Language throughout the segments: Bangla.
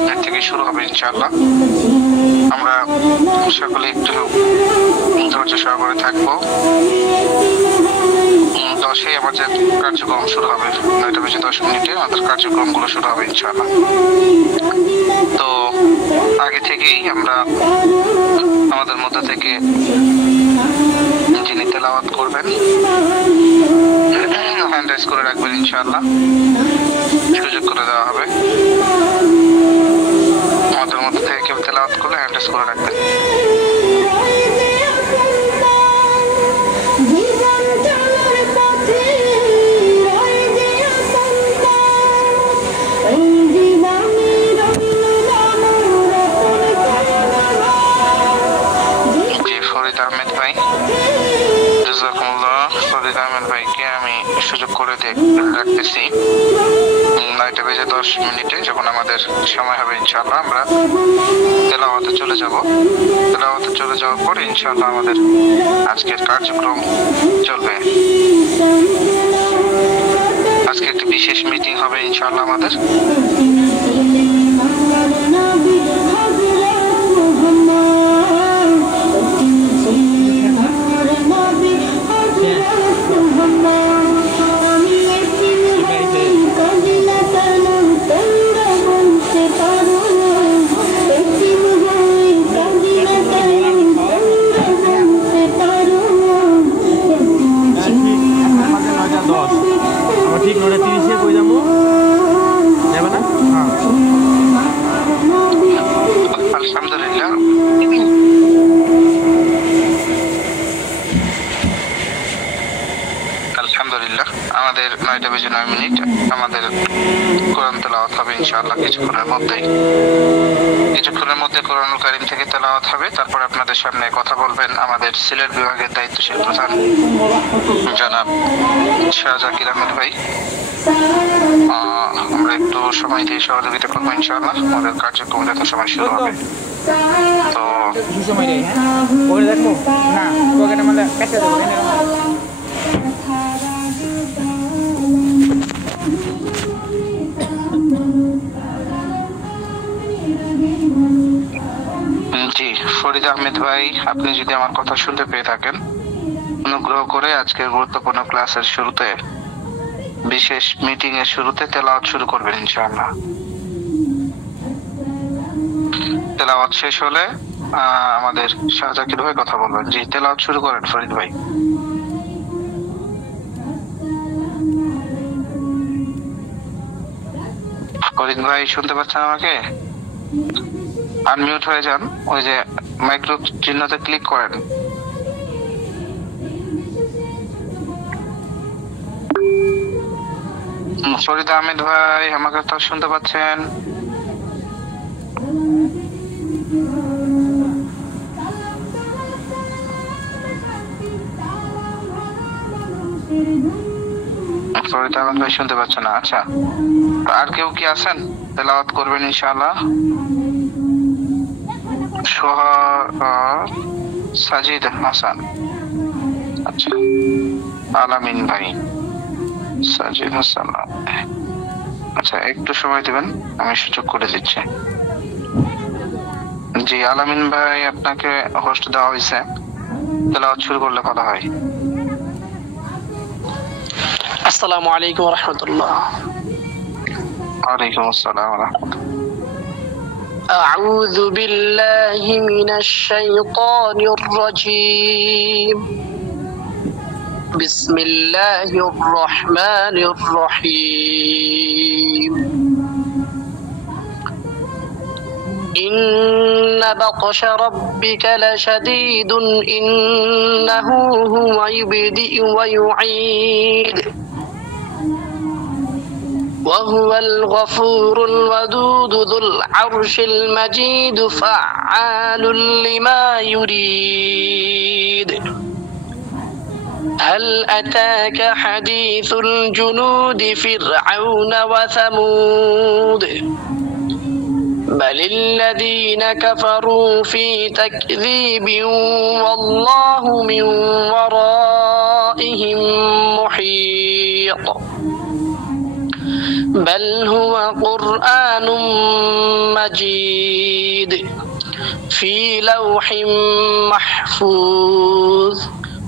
মিনিট থেকে শুরু হবে ইনশাআল্লাহ। আমরা সকলে একটু ধৈর্য সহকারে থাকবো। 10-এ আমাদের কার্যক্রম শুরু হবে। 9:10 আমাদের কার্যক্রমগুলো শুরু হবে ইনশাআল্লাহ। তো আগে থেকেই আমরা আমাদের মধ্যে থেকে যিনি তেলাওয়াত করবেন হ্যান্ড রাইজ করে রাখবেন ইনশাআল্লাহ, সুযোগ করে দেওয়া হবে। আমাদের মধ্যে থেকে কেউ তেলাওয়াত করলে হ্যান্ড রাইজ করে রাখবেন। ফরিদ আহমেদ ভাই, জাযাকুমুল্লাহ। ফরিদ আহমেদ ভাইকে আমি সুযোগ করে রাখতেছি। 9:10 যখন আমাদের সময় হবে ইনশাআল্লাহ আমরা তেলাওয়াতে চলে যাব। তেলাওয়াতে চলে যাওয়ার পরে ইনশাআল্লাহ আমাদের আজকের কার্যক্রম চলবে। আজকে একটি বিশেষ মিটিং হবে ইনশাআল্লাহ আমাদের। ঠিক 9:30 কই যাবো যাবে না? আলহামদুলিল্লাহ। আলহামদুলিল্লাহ, আমাদের 9:09 আমাদের কোরআন তেলাওয়াত হবে ইনশাআল্লাহ। কিছুক্ষণের মধ্যে কোরআনুল কারীম থেকে তেলাওয়াত হবে। তারপর আপনাদের সামনে কথা বলবেন আমাদের সিলেট বিভাগের দায়িত্বশীল প্রধান জনাব শাহ জাকির আহমেদ ভাই। আমরা একটু সময় দিয়ে সহযোগিতা করবো ইনশাআল্লাহ। আমাদের কার্যক্রম যথাসময় শুরু হবে। তো সময় নেই, ওরে দেখো না ওখানে মানে কাছে যাবো। জি ফরিদ আহমেদ ভাই, আপনি যদি আমার কথা শুনতে পেয়ে থাকেন, অনুগ্রহ করে আজকের গুরুত্বপূর্ণ ক্লাসের শুরুতে, বিশেষ মিটিং এর শুরুতে তেলাওয়াত শুরু করবেন ইনশাআল্লাহ। তেলাওয়াত শেষ হলে আমাদের শাহ জাকির ভাই কথা বলবেন। জি তেলাওয়াত শুরু করেন ফরিদ ভাই। ফরিদ ভাই শুনতে পাচ্ছেন আমাকে? আনমিউট হয়ে যান, ওই যে মাইক্রো চিহ্নতে ক্লিক করেন। ফরিদ আহমেদ ভাই আমাকে তো শুনতে পাচ্ছেন? ফরিদ আহমেদ ভাই শুনতে পাচ্ছেন না? আচ্ছা, আর কেউ কি আছেন তেলাওয়াত করবেন ইনশাআল্লাহ? সাজিদ হাসান, আচ্ছা আলামিন ভাই, সাজিদ হাসান, আচ্ছা একটু সময় দেবেন, আমি সুযোগ করে দিচ্ছি। জি আলামিন ভাই, আপনাকে হোস্ট দেওয়া হয়েছে, তেলাওয়াত শুরু করলে ভালো হয়। আসসালামু আলাইকুম ওয়া রাহমাতুল্লাহ। ওয়ালাইকুম আসসালাম ওয়া রাহমাতুল্লাহ। أعوذ بالله من الشيطان الرجيم. بسم الله الرحمن الرحيم. إن بطش ربك لشديد إنه هو يبدئ ويعيد وهو الغفور الودود ذو العرش المجيد فعال لما يريد. هل أتاك حديث الجنود فرعون وثمود بل الذين كفروا في تكذيب والله من ورائهم محيط. بل هو قرآن مجيد في لوح محفوظ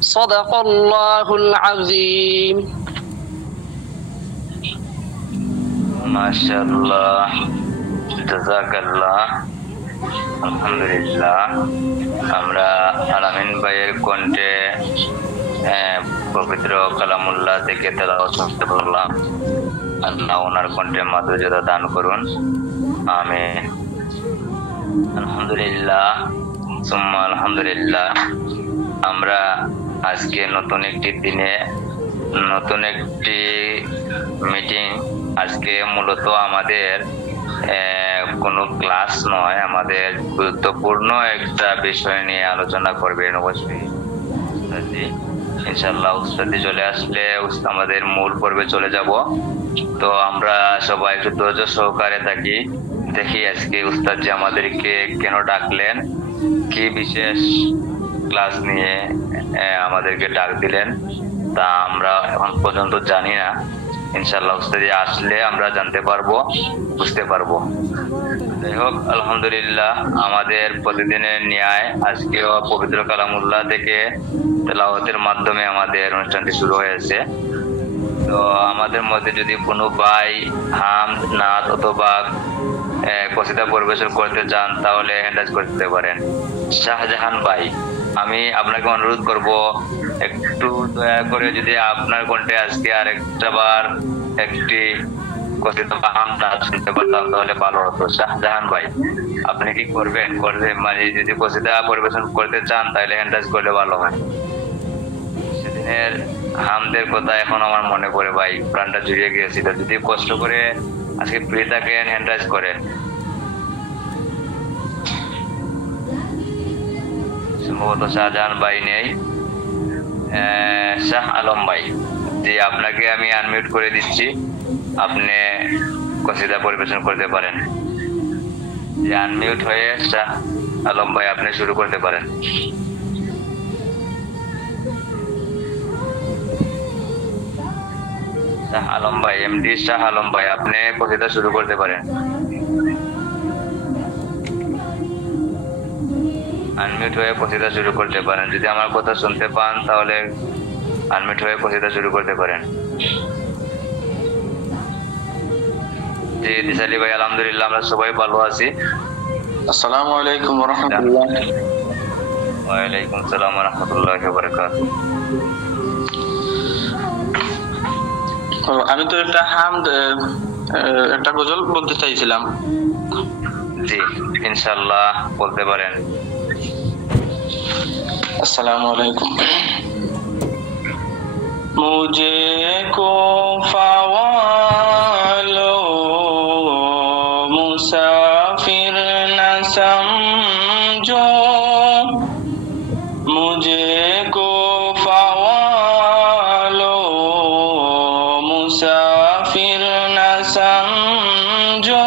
صدق الله العظيم ما شاء الله جزاك الله আলহামদুলিল্লাহ আমরা আলামিন ভাইয়ের কণ্ঠে পবিত্র কালামুল্লাহ থেকে তেলাওয়াত শুনতে পারলাম। আল্লাহ ওনার কণ্ঠে মাধুর্যতা দান করুন, আমিন। আলহামদুলিল্লাহ সুম্মা আলহামদুলিল্লাহ। আমরা আজকে নতুন একটি দিনে নতুন একটি মিটিং। আজকে মূলত আমাদের কোনো ক্লাস নয়, আমাদের গুরুত্বপূর্ণ একটা বিষয় নিয়ে আলোচনা করবেন অবশ্যই ইনশাআল্লাহ। উস্তাদি চলে আসলে আমাদের মূল পর্বে চলে যাব। তো আমরা সবাই একটু ধৈর্য সহকারে থাকি, দেখি আজকে উস্তাদ যে আমাদেরকে কেন ডাকলেন, কি বিশেষ ক্লাস নিয়ে আমাদেরকে ডাক দিলেন, তা আমরা এখন পর্যন্ত জানি না। ইনশাআল্লাহ উস্তাদি আসলে আমরা জানতে পারবো, বুঝতে পারবো। যাই হোক, আলহামদুলিল্লাহ আমাদের প্রতিদিনের ন্যায় আজকেও পবিত্র কালামুল্লাহ থেকে তেলাওয়াতের মাধ্যমে আমাদের অনুষ্ঠানটি শুরু হয়েছে। তো আমাদের মধ্যে যদি কোনো ভাই হামদ, নাত অথবা কসিদা পরিবেশন করতে চান তাহলে হ্যান্ড করতে পারেন। শাহজাহান ভাই, আমি আপনাকে অনুরোধ করব একটু দয়া করে যদি আপনার কণ্ঠে আজকে আরেকটা বার একটি কসিদা বা হামদ নাত শুনতে পারতাম তাহলে ভালো হতো। শাহজাহান ভাই, আপনি কি করবেন? মানে যদি কসিদা পরিবেশন করতে চান তাহলে হ্যান্ড করলে ভালো হয়। সেদিনের হামদের কথা এখন আমার মনে পড়ে ভাই, প্রাণটা জুড়িয়ে গিয়েছিল। যদি কষ্ট করে আজকে ফ্রি থাকেন হ্যান্ড রাইজ করেন। সম্ভবত শাহজাহান ভাই নেই। শাহ আলম ভাই, যে আপনাকে আমি আনমিউট করে দিচ্ছি, আপনি কসিদা পরিবেশন করতে পারেন। যে আনমিউট হয়ে শাহ আলম ভাই আপনি শুরু করতে পারেন। শাহ আলম ভাই, এমডি শাহ আলম ভাই, আপনি কসিদা শুরু করতে পারেন। আনমিউট হয়ে কসিদা শুরু করতে পারেন। যদি আমার কথা শুনতে পান তাহলে আনমিউট হয়ে কসিদা শুরু করতে পারেন। জি দিশালি ভাই, আলহামদুলিল্লাহ আমরা সবাই ভালো আছি। আসসালামু আলাইকুম ওয়া রাহমাতুল্লাহ। ওয়া আলাইকুম আসসালাম ওয়া রাহমাতুল্লাহি ওয়া বারাকাতুহু। আমি তো একটা হামদ, একটা গজল বলতে চাইছিলাম। জি ইনশাআল্লাহ বলতে পারেন। अस्सलामु अलैकुम। मुझे को फ़वालो मुसाफिर न समझो, मुझे को फ़वालो मुसाफिर न समझो,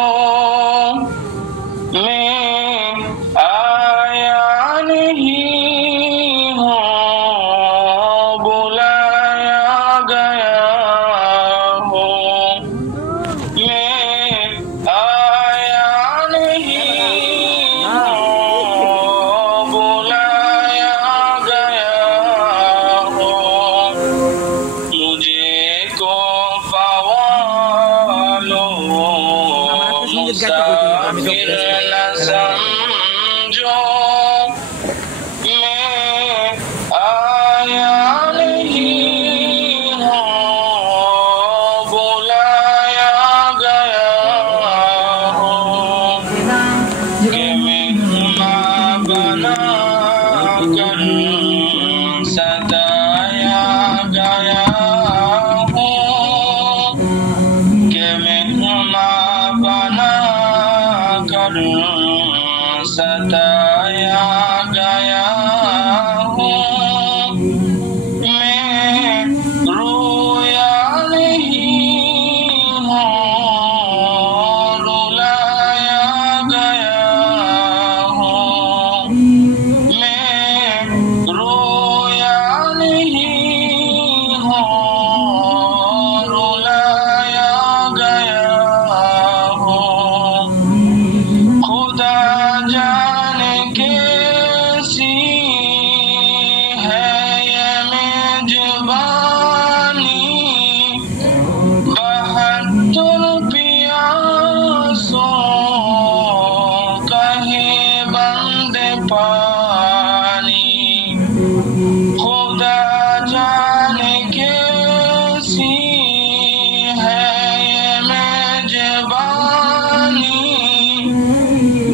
खुदा जाने कैसी है ये मेजबानी, बहत्तर प्यासों कहे बंदे पानी। खुदा जाने कैसी है ये मेजबानी,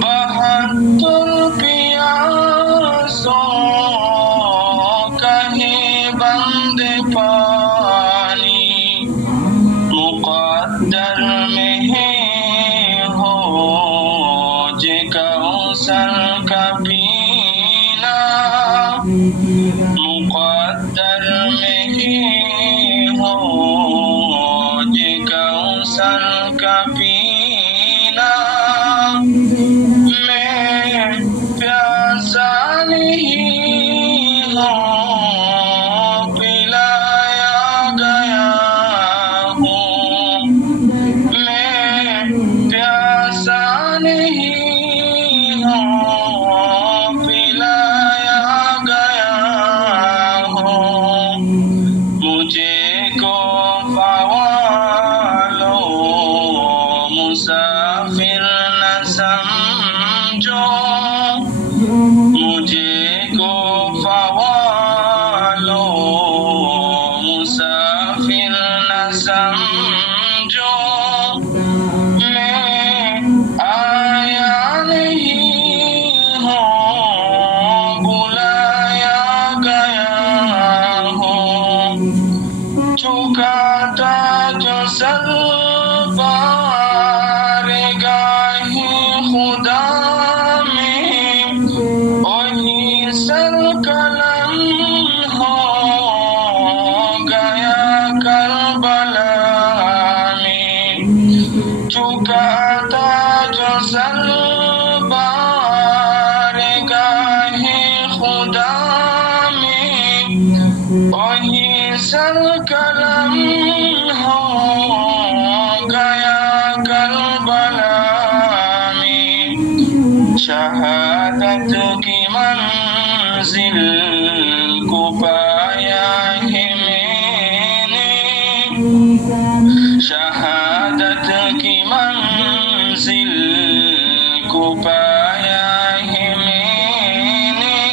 बहत्तर प्यासों कहे बंदे पानी। मुक़द्दर में है हो जे कौसर का पीना, मुक़द्दर में है हो जे कौसर का पीना। मैं प्यासा नहीं हूँ, पिलाया गया हूँ। मैं प्यासा नहीं हूँ, पिलाया गया हूँ। मुझे को पावालो मुसाफिर न समझो, मुझे को पावालो मुसाफिर न समझो। मैं आया नहीं हूँ, बुलाया गया हूँ। झुकाता जो सर बारगाहे खुदा में, वही सर कलम हो गया करबला में। झुकाता जो सर बारगाहे खुदा में, वही सर कलम हो गया करबला में। शहादत की मंजिल को पाया है मैंने, शहादत की मंजिल को पाया है मैंने।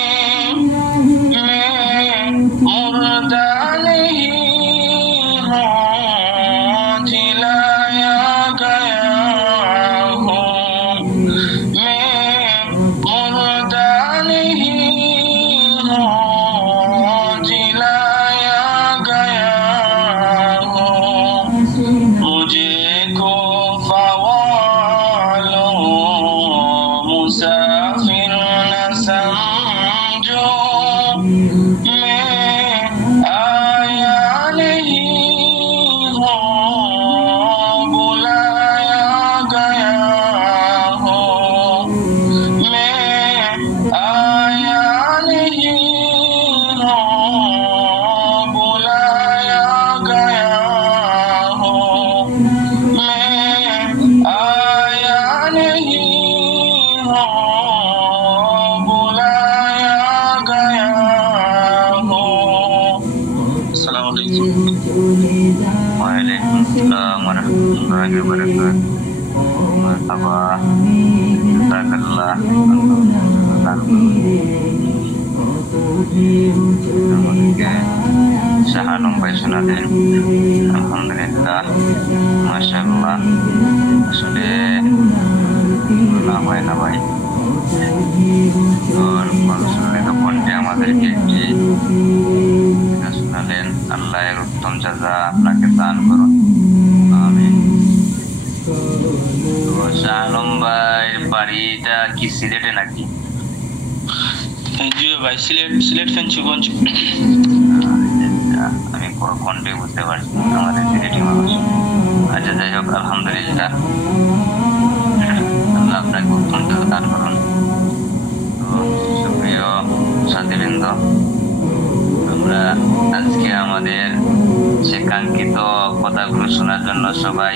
मैं मुर्दा नहीं हूँ, जिलाया गया हूँ। मैं मुर्दा नहीं हूँ, जिलाया गया हूँ। मुझे को फ़वालो मुसाफिर न समझो। मैं आया नहीं हूँ, बुलाया गया हूँ। मैं आया नहीं हूँ, बुलाया गया हूँ। मैं आया नहीं हूँ, बुलाया गया हूँ। अस्सलाम वालेकुम। ওয়ালাইকুম আসসালাম ওয়া রাহমাতুল্লাহি ওয়া বারাকাতুহু। মারহাবা, জাযাকাল্লাহ। আমাদেরকে শাহানম ভাই শোনালেন, আলহামদুলিল্লাহ, মাশাআল্লাহ। আসলে না হয় না ভাই, তোর ফলশ্রুতিত কণ্ঠে আমাদেরকে একটি শোনালেন। আল্লাহ এর উত্তম সাজা আপনাকে দান করুন, আমিন। তো শাহানম ভাইয়ের বাড়িটা কি সিলেটে নাকি? জি ভাই, সিলেট ফেঞ্চুগঞ্জ। আমি কণ্ঠে বুঝতে পারছি আমাদের সিলেটি মানুষ। আচ্ছা, যাই হোক, আলহামদুলিল্লাহ, আল্লাহ আপনাকে উত্তম সাজা দান করুন। তো সুপ্রিয় সাথীবৃন্দ, আমরা আজকে আমাদের সে কাঙ্ক্ষিত কথাগুলো শোনার জন্য সবাই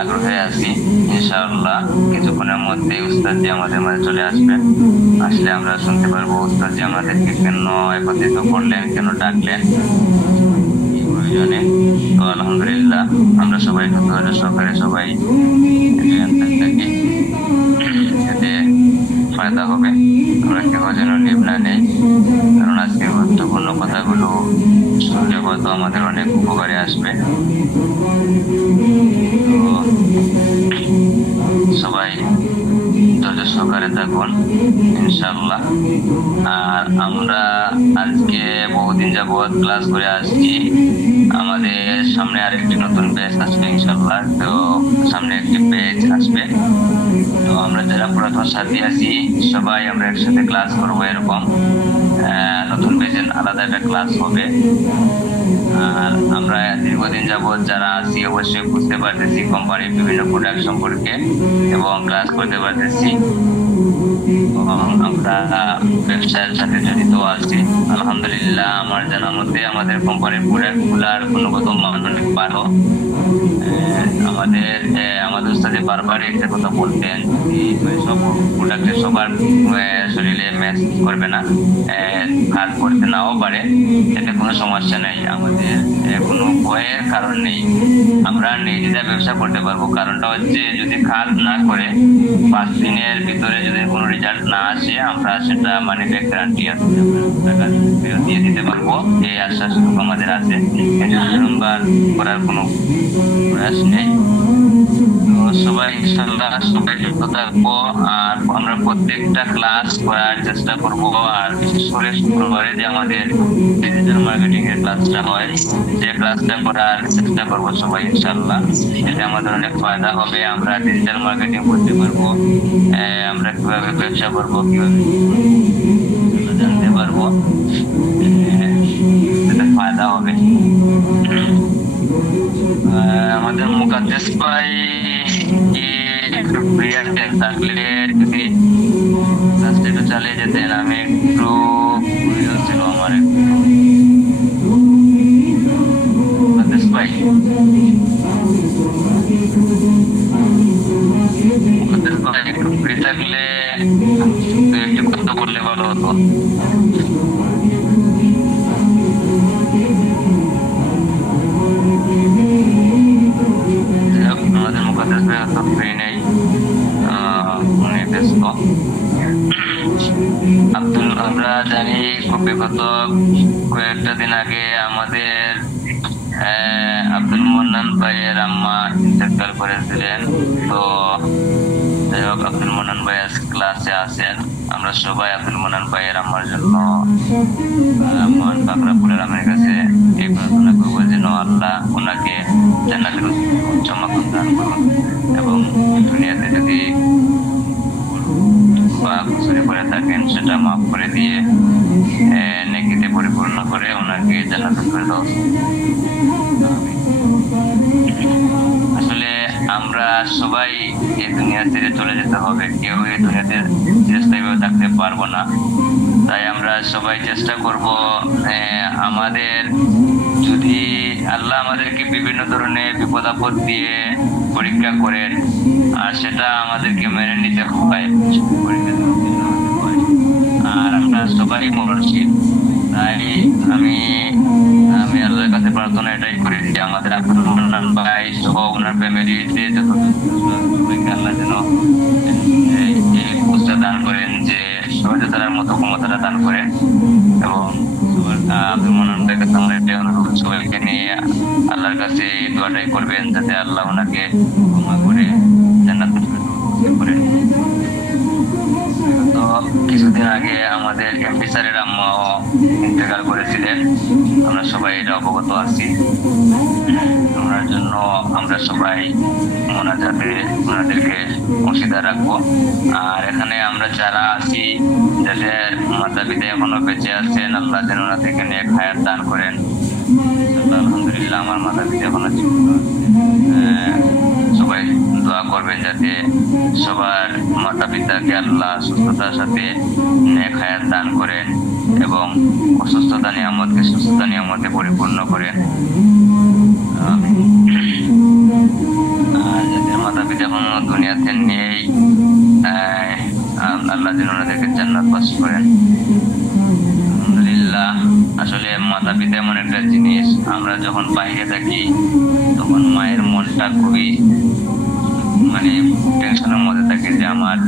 আগ্রহে আছি। ইনশাআল্লাহ কিছুক্ষণের মধ্যে উস্তাদ জি আমাদের মাঝে চলে আসবেন। আসলে আমরা শুনতে পারবো উস্তাদ জি আমাদেরকে কেন একত্রিত করলেন, কেন ডাকলেন, কি প্রয়োজনে। তো আলহামদুলিল্লাহ আমরা সবাই ধৈর্য সহকারে সবাই থাকি, এতে ফায়দা হবে। আমরা কেউ যেন লিভ না নেই, কারণ আজকে গুরুত্বপূর্ণ কথাগুলো শুনলে হয়তো আমাদের অনেক উপকারে আসবে। তো সবাই ধৈর্য সহকারে থাকুন ইনশাআল্লাহ। আর আমরা আজকে বহুদিন যাবত ক্লাস করে আসছি, আমাদের সামনে আরেকটি নতুন ব্যাচ আসবে ইনশাআল্লাহ। তো সামনে একটি ব্যাচ আসবে, তো আমরা যারা পুরাতন সাথী আছি সবাই আমরা একসাথে ক্লাস করবো। এরকম নতুন ব্যাচের আলাদা একটা ক্লাস হবে। আর আমরা দীর্ঘদিন যাবত যারা আছি অবশ্যই বুঝতে পারতেছি কোম্পানির বিভিন্ন প্রোডাক্ট সম্পর্কে এবং ক্লাস করতে পারতেছি। আমরা ব্যবসার সাথে জড়িত আছি আলহামদুলিল্লাহ। আমার জানার মধ্যে আমাদের কোম্পানির প্রোডাক্ট গুলার গুণগত মান অনেক ভালো। আমাদের উস্তাদে বারবার একটা কথা বলতেন, সব প্রোডাক্টে সবার শরীরে ম্যাচ করবে না, কাজ করতে নাও পারে, এতে কোনো সমস্যা নেই। আমাদের কোনো ভয়ের কারণ নেই, আমরা নিজেরা ব্যবসা করতে পারবো। কারণটা হচ্ছে যদি কাজ না করে 5 দিনের ভিতরে যদি কোনো রেজাল্ট না আসে, আমরা সেটা মানে ব্যাক গ্যারান্টি আছে, টাকা দিয়ে দিতে পারবো, এই আশ্বাস আমাদের আছে। নাম্বার করার কোনো প্রয়াস নেই। তো সবাই ইনশাআল্লাহ সবাই যুক্ত থাকবো। আর আমরা প্রত্যেকটা ক্লাস করার চেষ্টা করবো। আর বিশেষ করে শুক্রবারে যে আমাদের ডিজিটাল মার্কেটিং এর ক্লাসটা হয়, যে ক্লাসটা করার চেষ্টা করবো সবাই ইনশাআল্লাহ। এতে আমাদের অনেক ফায়দা হবে। আমরা ডিজিটাল মার্কেটিং করতে পারবো, আমরা কিভাবে ব্যবসা করবো, কিভাবে জানতে পারবো, এতে ফায়দা হবে। আমাদের মুকাদ্দেস ভাই একটু ফ্রি থাকলে যদি ক্লাসটা একটু চালিয়ে যেতেন, আমি একটু প্রয়োজন ছিল আমার। মুকাদ্দেস ভাই, মুকাদ্দেস ভাই একটু ফ্রি থাকলে একটু কথা বললে ভালো হতো। আমাদের মুকাদ্দেস ভাই অত ফ্রি নেই, উনি ব্যস্ত। আমরা জানি খুব বিগত কয়েকটা দিন আগে আমাদের আব্দুল মন্নান ভাইয়ের আম্মা ইন্তেকাল করেছিলেন। তো যাই হোক, আব্দুল মন্নান ভাই ক্লাসে আছেন। আমরা সবাই আব্দুল মন্নান ভাইয়ের আম্মার জন্য মহান বাকরাপুরের আমার কাছে এই প্রার্থনা করবো যেন আল্লাহ ওনাকে জান্নাতের উচ্চ মাকাম দান করুন এবং দুনিয়াতে যদি কুসুরি করে থাকেন সেটা মাফ করে দিয়ে নেকিতে পরিপূর্ণ করে ওনাকে জান্নাতে করে দাও। আসলে আমরা সবাই এই দুনিয়া ছেড়ে চলে যেতে হবে, কেউ এই দুনিয়াতে চিরস্থায়ীভাবে থাকতে পারবো না। তাই আমরা সবাই চেষ্টা করব, আমাদের যদি আল্লাহ আমাদেরকে বিভিন্ন ধরনের বিপদ আপদ দিয়ে পরীক্ষা করেন, আর সেটা আমাদেরকে মেনে নিতে হয়, আর আমরা সবাই মরণশীল। তাই আমি আল্লাহর কাছে প্রার্থনা এটাই করি যে আমাদের আব্দুল মন্নান ভাই সহ ওনার ফ্যামিলিতে আল্লাহ যেন বুঝতে দান করেন, যে সহযোগিতার মতো ক্ষমতাটা দান করেন। এবং আব্দুল মন্নান ভাইয়ের কাছে আমরা এটাই অনুরোধ, সবাইকে নিয়ে আল্লাহর কাছে এই দোয়াটাই করবেন যাতে আল্লাহ ওনাকে ক্ষমা করে জান্নাতে করেন। তো কিছুদিন আগে আমাদের এমপি স্যারের আম্মাও ইন্তেকাল করেছিলেন, আমরা সবাই এটা অবগত আছি। ওনার জন্য আমরা সবাই মোনাজাতে ওনাদেরকে অংশীদার রাখবো। আর এখানে আমরা যারা আছি, যাদের মাতা পিতা এখনো বেঁচে আছেন, আল্লাহ যেন ওনাদেরকে নেক হায়াত দান করেন। আলহামদুলিল্লাহ আমার মাতা পিতা এখনো জীবিত আছে। সবাই দোয়া করবেন যাতে সবার মাতা পিতাকে আল্লাহ সুস্থতার সাথে নেক হায়াত দান করেন এবং অসুস্থতা নিয়ামতকে সুস্থতা নিয়ামতে পরিপূর্ণ করেন। যাতে যখন দুনিয়াতে নেই, আল্লাহ যেন ওনাদেরকে জান্নাত বাস করেন। আলহামদুলিল্লাহ। আসলে মাতা পিতা এমন একটা জিনিস, আমরা যখন বাইরে থাকি তখন মায়ের মনটা খুবই মানে টেনশনের মধ্যে থাকে যে আমার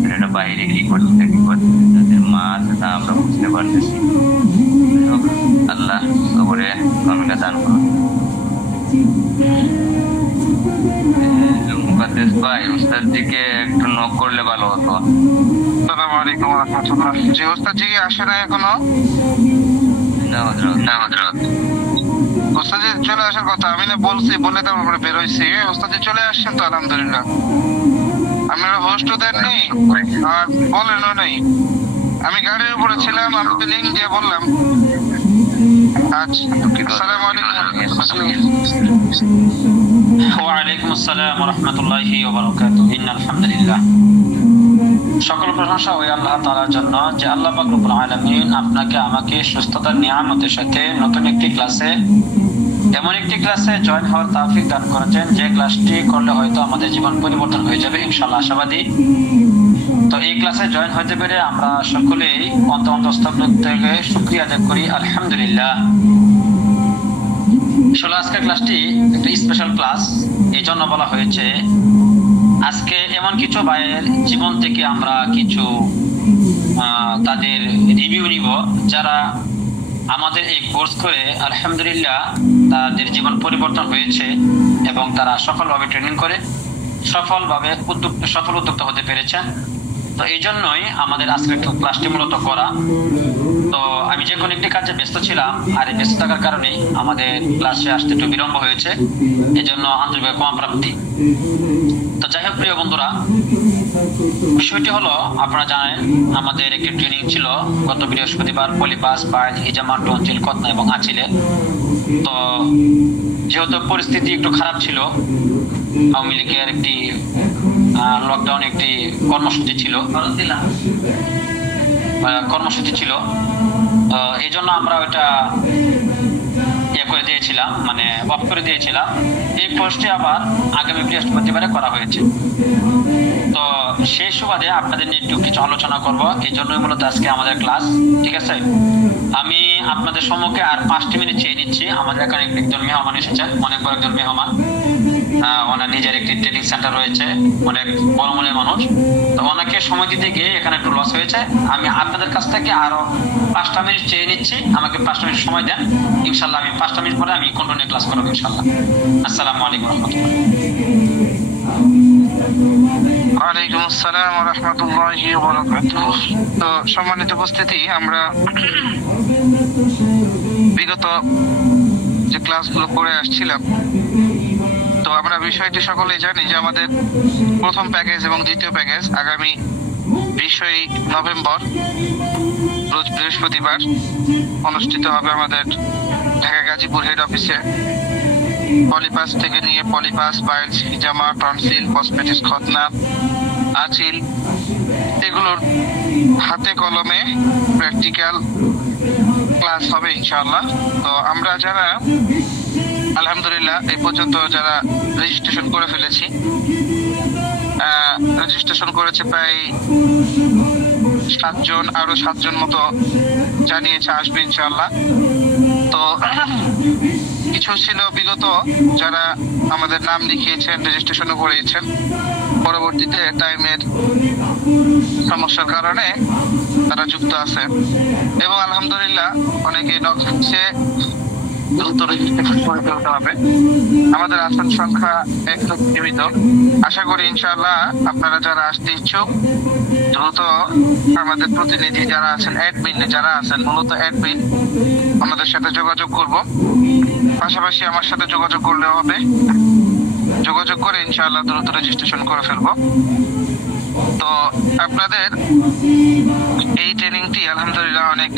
ছেলেটা বাইরে কি করছে যাদের মা আছে তা আমরা বুঝতে পারতেছি। আল্লাহ সবরে কামিলা দান করুন। মুকাদ্দেস ভাই, উস্তাদ দিকে একটু নক করলে ভালো হতো। আসসালামু আলাইকুম ওয়া রাহমাতুল্লাহ। জি ওস্তাদ জি আসে না এখনো? না হযরত। ওস্তাদ জি চলে আসার কথা, আমি না বলছি, বলে তারপরে বের হইছি। ওস্তাদ জি চলে আসছেন তো আলহামদুলিল্লাহ। আপনারা হোস্টও দেননি আর বলেনও নাই। আমি গাড়ির উপরে ছিলাম, আমি লিঙ্ক দিয়ে বললাম। আচ্ছা, আসসালামু আলাইকুম। ওয়ালাইকুম আসসালাম ওয়া রাহমাতুল্লাহি ওয়া বারাকাতুহু। ইন্নাল হামদুলিল্লাহ, সকল প্রশংসা ওই আল্লাহ তাআলার জন্য যে আল্লাহ পাক রব্বুল আলামিন আপনাকে আমাকে সুস্থতার নিয়ামতের সাথে নতুন একটি ক্লাসে, এমন একটি ক্লাসে জয়েন হওয়ার তৌফিক দান করেছেন যে ক্লাসটি করলে হয়তো আমাদের জীবন পরিবর্তন হয়ে যাবে ইনশাআল্লাহ, আশাবাদী। তো এই ক্লাসে জয়েন হতে পেরে আমরা সকলেই অন্তঃস্থল থেকে শুকরিয়া আদায় করি, আলহামদুলিল্লাহ। আসলে আজকের ক্লাসটি একটা স্পেশাল ক্লাস, এই জন্য বলা হয়েছে আজকে এমন কিছু ভাইয়ের জীবন থেকে আমরা কিছু তাদের রিভিউ নিব যারা আমাদের এই কোর্স করে আলহামদুলিল্লাহ তাদের জীবন পরিবর্তন হয়েছে এবং তারা সফলভাবে ট্রেনিং করে সফলভাবে সফল উদ্যোক্তা হতে পেরেছেন। তো এই জন্যই আমাদের আজকের ক্লাসটি মূলত করা। তো আমি যে কোনো একটি কাজে ব্যস্ত ছিলাম, আর এই ব্যস্ত থাকার কারণে আমাদের ক্লাসে আসতে একটু বিলম্ব হয়েছে, এই জন্য আন্তরিক ক্ষমা প্রার্থী। তো যাই হোক প্রিয় বন্ধুরা, বিষয়টি হলো আপনারা জানেন আমাদের একটি ট্রেনিং ছিল গত বৃহস্পতিবার পলিপাস, পাইল, হিজামা, টনসিল, কতনা এবং আঁচিলে। তো যেহেতু পরিস্থিতি একটু খারাপ ছিল, আওয়ামী লীগের একটি লকডাউন একটি কর্মসূচি ছিল, এই জন্য আমরা ওইটা করে দিয়েছিলাম, মানে অফ করে দিয়েছিলাম। এই কোর্সটি আবার আগামী বৃহস্পতিবারে করা হয়েছে। তো সেই সুবাদে আপনাদের নিয়ে একটু কিছু আলোচনা করব, এই জন্যই মূলত আজকে আমাদের ক্লাস। ঠিক আছে, আমি আপনাদের সম্মুখে আর 5টি মিনিট চেয়ে নিচ্ছি। আমাদের এখানে একজন মেহমান এসেছেন, অনেক বড় একজন মেহমান, ওনার নিজের একটি ট্রেনিং সেন্টার রয়েছে, অনেক বড় মনের মানুষ। তো ওনাকে সময় দিতে গিয়ে এখানে একটু লস হয়েছে। আমি আপনাদের কাছ থেকে আরো 5টা মিনিট চেয়ে নিচ্ছি, আমাকে 5টা মিনিট সময় দেন। ইনশাল্লাহ আমি 5টা মিনিট পরে আমি কন্টিনিউ ক্লাস করবো ইনশাল্লাহ। আসসালামু আলাইকুম রহমতুল্লাহ। ওয়ালাইকুম আসসালাম ওয়া রাহমাতুল্লাহি ওয়া বারাকাতুহু। তো সম্মানিত উপস্থিতি, আমরা বিগত যে ক্লাসগুলো করে আসছিলাম, তো আমরা বিষয়টি সকলেই জানি যে আমাদের প্রথম প্যাকেজ এবং দ্বিতীয় প্যাকেজ আগামী 20 নভেম্বর রোজ বৃহস্পতিবার অনুষ্ঠিত হবে আমাদের ঢাকা গাজীপুর হেড অফিসে। পলিপাস থেকে নিয়ে পলিপাস, পাইলস, হিজামা, টনসিল, কসমেটিক্স, খতনা, আঁচিল, এগুলোর হাতে কলমে প্র্যাকটিক্যাল ক্লাস হবে ইনশাআল্লাহ। তো আমরা যারা আলহামদুলিল্লাহ এই পর্যন্ত যারা রেজিস্ট্রেশন করে ফেলেছি, রেজিস্ট্রেশন করেছে প্রায় 7 জন, আরো 7 জন মতো জানিয়েছে আসবে ইনশাআল্লাহ। তো কিছু ছিল বিগত যারা আমাদের নাম লিখিয়েছেন, রেজিস্ট্রেশনও করিয়েছেন, পরবর্তীতে টাইমের সমস্যার কারণে তারা যুক্ত আছে এবং আলহামদুলিল্লাহ অনেকে নকশে দ্রুত রেজিস্ট্রেশন করে ফেলতে হবে। আমাদের আসন সংখ্যা 100 সীমিত। আশা করি ইনশাআল্লাহ আপনারা যারা আসতে ইচ্ছুক দ্রুত আমাদের প্রতিনিধি যারা আছেন, অ্যাডমিন যারা আছেন, মূলত অ্যাডমিন, ওনাদের সাথে যোগাযোগ করব। পাশাপাশি আমার সাথে যোগাযোগ করলেও হবে। যোগাযোগ করে ইনশাআল্লাহ দ্রুত রেজিস্ট্রেশন করে ফেলবো। তো আপনাদের এই ট্রেনিংটি আলহামদুলিল্লাহ অনেক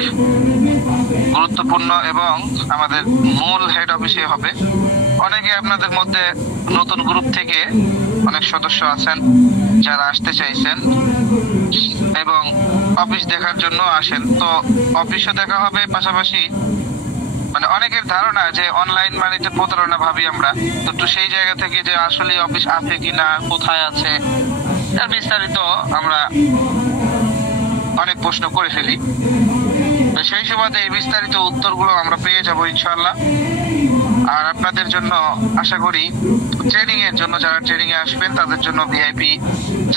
গুরুত্বপূর্ণ এবং আমাদের মূল হেড অফিসে হবে। অনেকে আপনাদের মধ্যে নতুন গ্রুপ থেকে অনেক সদস্য আছেন যারা আসতে চাইছেন এবং অফিস দেখার জন্য আসেন। তো অফিসও দেখা হবে, পাশাপাশি মানে অনেকের ধারণা যে অনলাইন মানে যে প্রতারণা ভাবি আমরা, তো একটু সেই জায়গা থেকে যে আসলে অফিস আছে কিনা, কোথায় আছে, তার বিস্তারিত আমরা অনেক প্রশ্ন করে ফেলি। তো সেই সুবাদে এই বিস্তারিত উত্তরগুলো আমরা পেয়ে যাবো ইনশাআল্লাহ। আর আপনাদের জন্য আশা করি ট্রেনিং এর জন্য যারা ট্রেনিং এ আসবেন তাদের জন্য ভিআইপি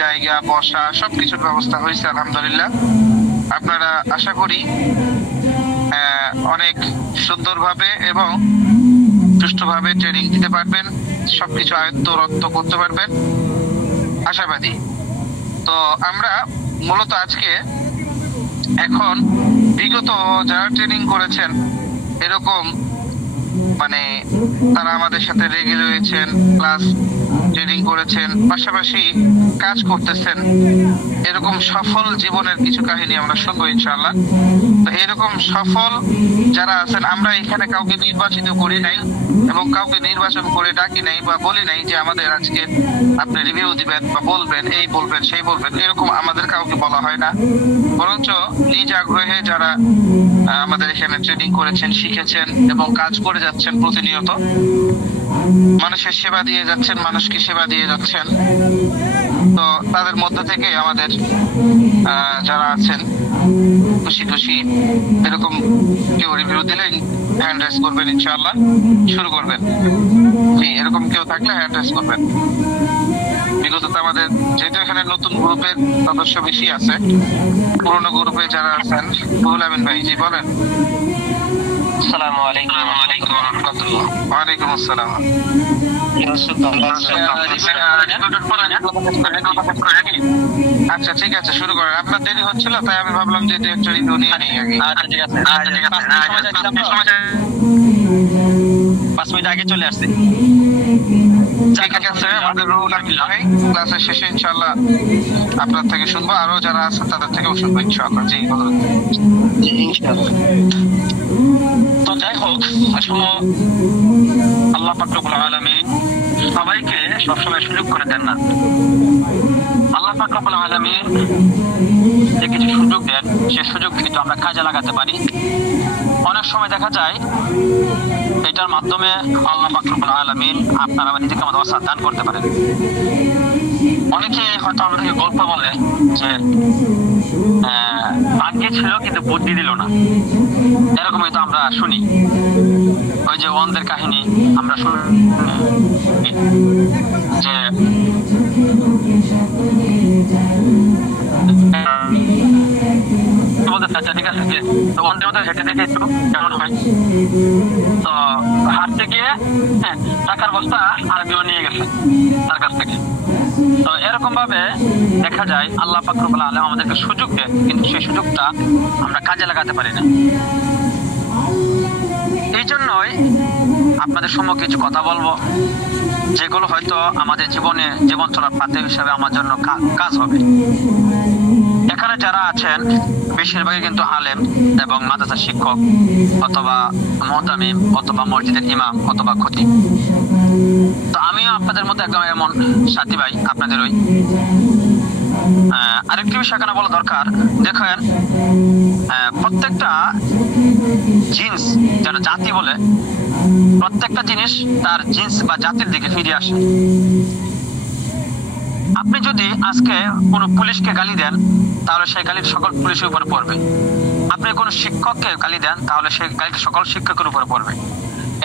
জায়গা, বসা, সবকিছুর ব্যবস্থা হয়েছে আলহামদুলিল্লাহ। আপনারা আশা করি অনেক সুন্দরভাবে এবং সুষ্ঠুভাবে ট্রেনিং দিতে পারবেন, সবকিছু আয়ত্ত রপ্ত করতে পারবেন আশাবাদী। তো আমরা মূলত আজকে এখন বিগত যারা ট্রেনিং করেছেন এরকম মানে তারা আমাদের সাথে লেগে রয়েছেন, প্লাস ট্রেনিং করেছেন, পাশাপাশি কাজ করতেছেন, এরকম সফল জীবনের কিছু কাহিনী আমরা শুনবো ইনশাআল্লাহ। তো এরকম সফল যারা আছেন, আমরা এখানে কাউকে নির্বাচিত করি নাই এবং কাউকে নির্বাচন করে ডাকি নাই বা বলি নাই যে আমাদের আজকে আপনি রিভিউ দিবেন বা বলবেন, এই বলবেন সেই বলবেন, এরকম আমাদের কাউকে বলা হয় না। বরঞ্চ নিজ আগ্রহে যারা আমাদের এখানে ট্রেনিং করেছেন, শিখেছেন এবং কাজ করে যাচ্ছেন প্রতিনিয়ত, মানুষের সেবা দিয়ে যাচ্ছেন, মানুষকে সেবা দিয়ে যাচ্ছেন, তো তাদের মধ্যে থেকে আমাদের যারা আছেন খুশি খুশি এরকম কেউ রিভিউ দিলে হ্যান্ড রাইজ করবেন ইনশাআল্লাহ, শুরু করবেন। এরকম কেউ থাকলে হ্যান্ড রাইজ করবেন। বিগত আমাদের যেহেতু এখানে নতুন গ্রুপের সদস্য বেশি আছে, পুরোনো গ্রুপে যারা আছেন, রুহুল আমিন ভাই, জি বলেন। আসসালামু আলাইকুম। ওয়ালাইকুম আসসালাম। আচ্ছা ঠিক আছে, শুরু করেন। আপনার দেরি হচ্ছিল তাই আমি ভাবলাম যে একটা রিভিউ নিয়ে নিই আগে। ঠিক আছে, 5 মিনিট আগে চলে আসছে। ঠিক আছে, আমাদের রুহুল আমিন ভাই ক্লাসের শেষে ইনশাআল্লাহ আপনার থেকে শুনবো, আরো যারা আছেন তাদের থেকেও শুনবো ইনশাআল্লাহ। জি বলুন। তো যাই হোক, আসলে আল্লাহ পাক রব্বুল আলামিন সবাইকে সবসময় সুযোগ করে দেন না। আল্লাহ পাক রব্বুল আলামিন যে কিছু সুযোগ দেন, সে সুযোগ কিন্তু আমরা কাজে লাগাতে পারি। অনেক সময় দেখা যায় এটার মাধ্যমে আল্লাহ পাক রব্বুল আলামিন আপনারা নিজেকে আমাদের অসাধ দান করতে পারেন। অনেকে হয়তো আমাদেরকে গল্প বলে যে ভাগ্যে ছিল কিন্তু বুদ্ধি দিল না, এরকমই তো আমরা শুনি। ওই যে ওয়ানদের কাহিনী আমরা শুনি যে ঠিক আছে, যে ওয়ানদের মধ্যে হেঁটে দেখে একটু কেমন হয়। তো হাঁটতে গিয়ে টাকার বস্তা আরেকজন নিয়ে গেছে তার কাছ থেকে। তো এরকম ভাবে দেখা যায় আল্লাহ পাক রব্বুল আলামিন আমাদেরকে সুযোগ দেয়, কিন্তু সেই সুযোগটা আমরা কাজে লাগাতে পারি না। এই জন্যই আপনাদের সম্মুখে কিছু কথা বলবো, যেগুলো হয়তো আমাদের জীবন চলার পাথে হিসাবে আমার জন্য কাজ হবে। এখানে যারা আছেন বেশিরভাগই কিন্তু আলেম এবং মাদ্রাসার শিক্ষক অথবা মুহতামিম অথবা মসজিদের ইমাম অথবা খতিব। তো আমিও আপনাদের মধ্যে একদম এমন সাথী ভাই আপনাদেরই। আরেকটি বিষয় এখানে বলা দরকার, দেখেন প্রত্যেকটা জিন্স যারা জাতি বলে, প্রত্যেকটা জিনিস তার জিন্স বা জাতির দিকে ফিরে আসে। আপনি যদি আজকে কোনো পুলিশকে গালি দেন তাহলে সেই গালি সকল পুলিশের উপর পড়বে। আপনি কোনো শিক্ষককে গালি দেন তাহলে সেই গালিটা সকল শিক্ষকের উপর পড়বে।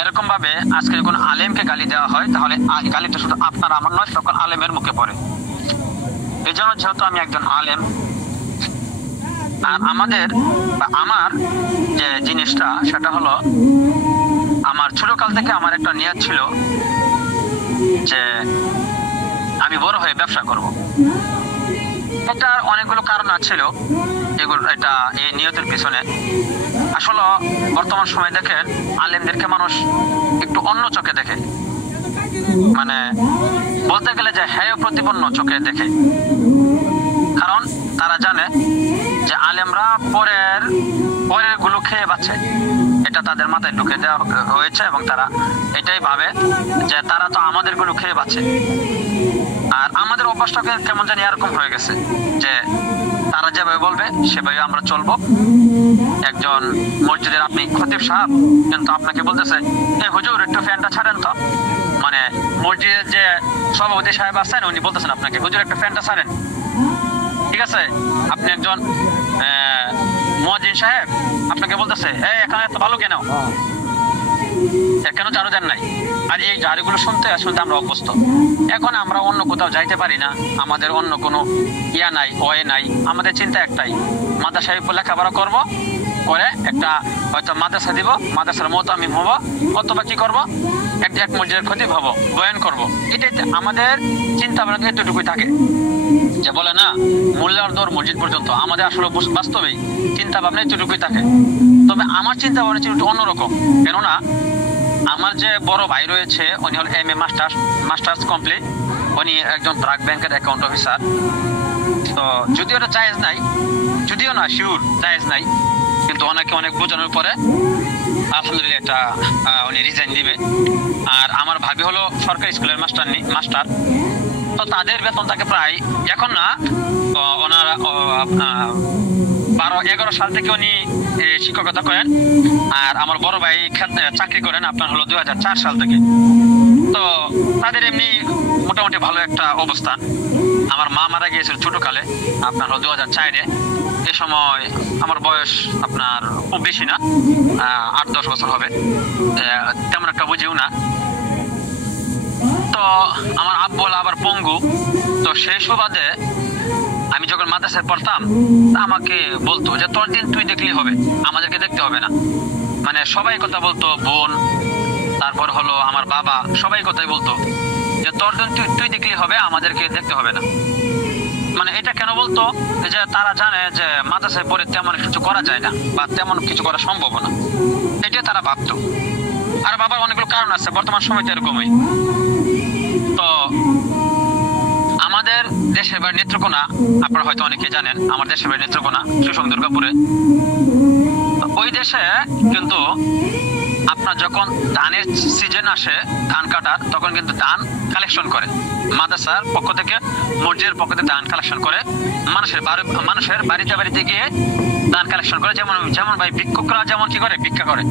এরকম ভাবে আজকে যখন আলেমকে গালি দেওয়া হয় তাহলে গালিটা শুধু আপনার আমার নয়, সকল আলেমের মুখে পড়ে। এই জন্য যেহেতু আমি একজন আলেম, আর আমাদের বা আমার যে জিনিসটা সেটা হলো, আমার ছোটকাল থেকে আমার একটা নিয়ত ছিল যে আমি বড় হয়ে ব্যবসা করব। এটার অনেকগুলো কারণ ছিল, এটা এই নিয়তের পিছনে। আসলে বর্তমান সময় দেখেন আলেমদেরকে মানুষ একটু অন্য চোখে দেখে, মানে বলতে গেলে যে হেয় প্রতিপন্ন চোখে দেখে। কারণ তারা জানে যে আলেমরা পরের গুলো খেয়ে বাঁচে, এটা তাদের মাথায় ঢুকে দেওয়া হয়েছে এবং তারা এটাই ভাবে যে তারা তো আমাদের গুলো খেয়ে বাঁচে। আর আমাদের অভ্যাসটা কেমন জানি এরকম হয়ে গেছে যে তারা যেভাবে বলবে সেভাবে আমরা চলবো। একজন মসজিদের আপনি খতিব সাহেব কিন্তু আপনাকে বলতেছে এই হুজুর একটু ফ্যানটা ছাড়েন তো, মানে মসজিদের যে সভাপতি সাহেব আছেন উনি বলতেছেন আপনাকে হুজুর একটু ফ্যানটা ছাড়েন, ঠিক আছে? আপনি একজন মুয়াজ্জিন সাহেব আপনাকে বলতেছে এই এখানে এত ভালো কেন, কেন ঝাড়ু দেন নাই? আর এই ঝাড়ুগুলো শুনতে শুনতে আমরা অভ্যস্ত। এখন আমরা অন্য কোথাও যাইতে পারি না, আমাদের অন্য কোনো ইয়া নাই, ওয়ে নাই। আমাদের চিন্তা একটাই, মাদ্রাসায় লেখাপড়া করবো, করে একটা হয়তো মাদ্রাসা দিব, মাদ্রাসার মুতামিম হবো, অথবা কি করবো এক মসজিদের খতিব হবো, বয়ান করবো। এটাই আমাদের চিন্তা ভাবনা এতটুকুই থাকে। যে বলে না মোল্লার দৌড় মসজিদ পর্যন্ত, আমাদের আসলে বাস্তবেই চিন্তা ভাবনা এতটুকুই থাকে। তবে আমার চিন্তা ভাবনা ছিল একটু অন্যরকম, কেননা আমার যে বড় ভাই রয়েছে উনি হল MA মাস্টার্স কমপ্লিট, উনি একজন ব্র্যাক ব্যাংকের অ্যাকাউন্ট অফিসার। তো যদিও এটা জায়েজ নাই, যদিও না শিওর জায়েজ নাই, কিন্তু ওনাকে অনেক বোঝানোর পরে আলহামদুলিল্লাহ এটা উনি রিজাইন দিবে। আর আমার ভাবি হলো সরকারি স্কুলের মাস্টার। তো তাদের বেতন থাকে প্রায় এখন না, ওনারা 12-11 সাল থেকে উনি শিক্ষকতা করেন। আর আমার বড় ভাই চাকরি করেন আপনার হলো 2004 সাল থেকে। তো তাদের এমনি মোটামুটি ভালো একটা অবস্থান। আমার মা মারা গিয়েছিল ছোটকালে, আপনার হলো 2004-এ। এ সময় আমার বয়স আপনার খুব বেশি না, 8-10 বছর হবে, তেমন একটা বুঝিও না। তো আমার আব্বু আবার পঙ্গু। তো সেই সুবাদে আমি যখন মাদ্রাসায় পড়তাম আমাকে বলতো যে তোর দিন তুই দেখলেই হবে, আমাদেরকে দেখতে হবে না। মানে সবাই কথা বলতো, বোন, তারপর হলো আমার বাবা, সবাই কথাই বলতো যে তোর দিন তুই দেখলেই হবে, আমাদেরকে দেখতে হবে না। মানে এটা কেন বলতো? যে তারা জানে যে মাদ্রাসায় পড়ে তেমন কিছু করা যায় না বা তেমন কিছু করা সম্ভব না, এটাই তারা ভাবতো। আর বাবার অনেকগুলো কারণ আছে, বর্তমান সময়টা এরকমই। তো আমাদের দেশের বাড়ি নেত্রকোনা, আপনারা হয়তো অনেকে জানেন আমার দেশের বাড়ি নেত্রকোনা, সুসং দুর্গাপুরে। ওই দেশে কিন্তু আপনার যখন ধানের সিজন আসে, ধান কাটার, তখন কিন্তু ধান কালেকশন করে মাদ্রাসার পক্ষ থেকে, মসজিদের পক্ষ থেকে ধান কালেকশন করে মানুষের বাড়িতে বাড়িতে গিয়ে ধান কালেকশন করে। যেমন ভাই ভিক্ষুকরা যেমন কি করে, ভিক্ষা করে,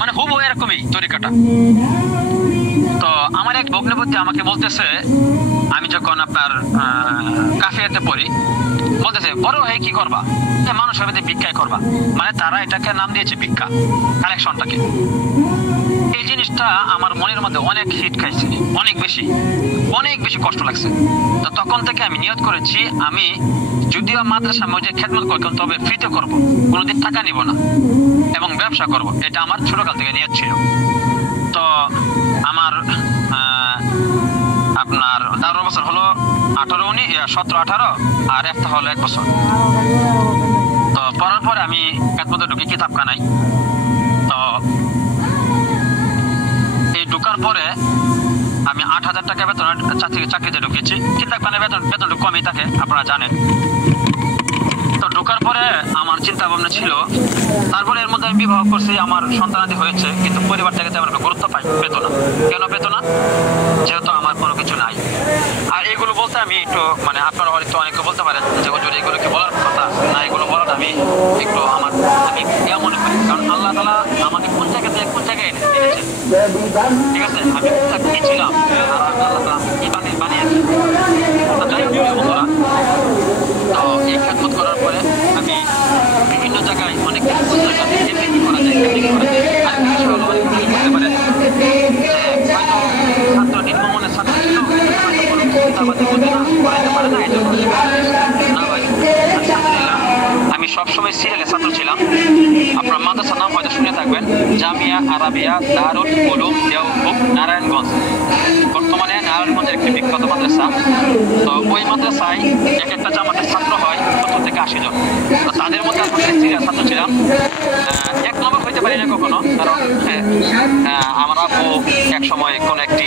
মানে হুবহু এরকমই তরিকাটা। তো আমার এক ভগ্নপতি আমাকে বলতেছে, আমি যখন আপনার কাফিয়াতে পড়ি, বলতেছে বড় হয়ে কি করবা? মানুষ হবে ভিক্ষাই করবা। মানে তারা এটাকে নাম দিয়েছে ভিক্ষা, কালেকশনটাকে। এই জিনিসটা আমার মনের মধ্যে অনেক হিট খাইছে, অনেক বেশি কষ্ট লাগছে। তো তখন থেকে আমি নিয়ত করেছি, আমি যদিও মাদ্রাসা মসজিদ খেদমত করতাম, তবে ফ্রিতে করবো, কোনোদিন টাকা নিব না, এবং ব্যবসা করব। এটা আমার ছোটকাল থেকে নিয়ত ছিল। তো আমার আপনার 13 বছর হলো, 17-18, আর একটা হলো 1 বছর। তো পড়ার পরে আমি খেদমতে ঢুকি কিতাবখানায়। তো এই ঢুকার পরে আমি 8,000 টাকা বেতনের চাকরিতে ঢুকেছি। কিতাবখানায় বেতনটা কমই থাকে, আপনারা জানেন। তো ঢোকার পরে আমার চিন্তা ভাবনা ছিল, তারপরে এর মধ্যে আমি বিবাহ করছি, আমার সন্তানাদি হয়েছে, কিন্তু পরিবার থেকে তেমন একটা গুরুত্ব পেত না। কেন পেত না? যেহেতু আমার কোনো কিছু নাই। আর এগুলো বলতে আমি একটু, মানে আপনারা হয়তো অনেকে বলতে পারেন যে হুজুর এগুলো কি বলার কথা না, এগুলো বলাটা আমি একটু আমি এমন করি, কারণ আল্লাহ তাআলা আমাকে কোন জায়গা থেকে কোন জায়গায় এনেছে, ঠিক আছে? আমি কি ছিলাম আর আল্লাহ তাআলা কি বানিয়েছে। যাই হোক বন্ধুরা, তো এই খেদমত করার পরে আমি বিভিন্ন জায়গায় অনেক কিছু কেমনি কি করা যায়। আর কিছু হলো অনেক কিছু করতে পারে, যে হয়তো ছাত্র নিম্নমানের ছাত্র ছিল, আমি সবসময় সিরিয়ালের ছাত্র ছিলাম। আপনার মাদ্রাসার নাম হয়তো শুনে থাকবেন, জামিয়া আরাবিয়া দারুল উলুম দেওবন্দ, নারায়ণগঞ্জ। বর্তমানে নারায়ণগঞ্জের একটি বিখ্যাত মাদ্রাসা। তো ওই মাদ্রাসায় এক একটা জামাতের ছাত্র হয় 70 থেকে 80 জন। তো তাদের মধ্যে আমি সিরিয়াল ছাত্র ছিলাম। 1 নম্বর হইতে পারি না কখনো, কারণ আমার আব্বু এক সময় কোন একটি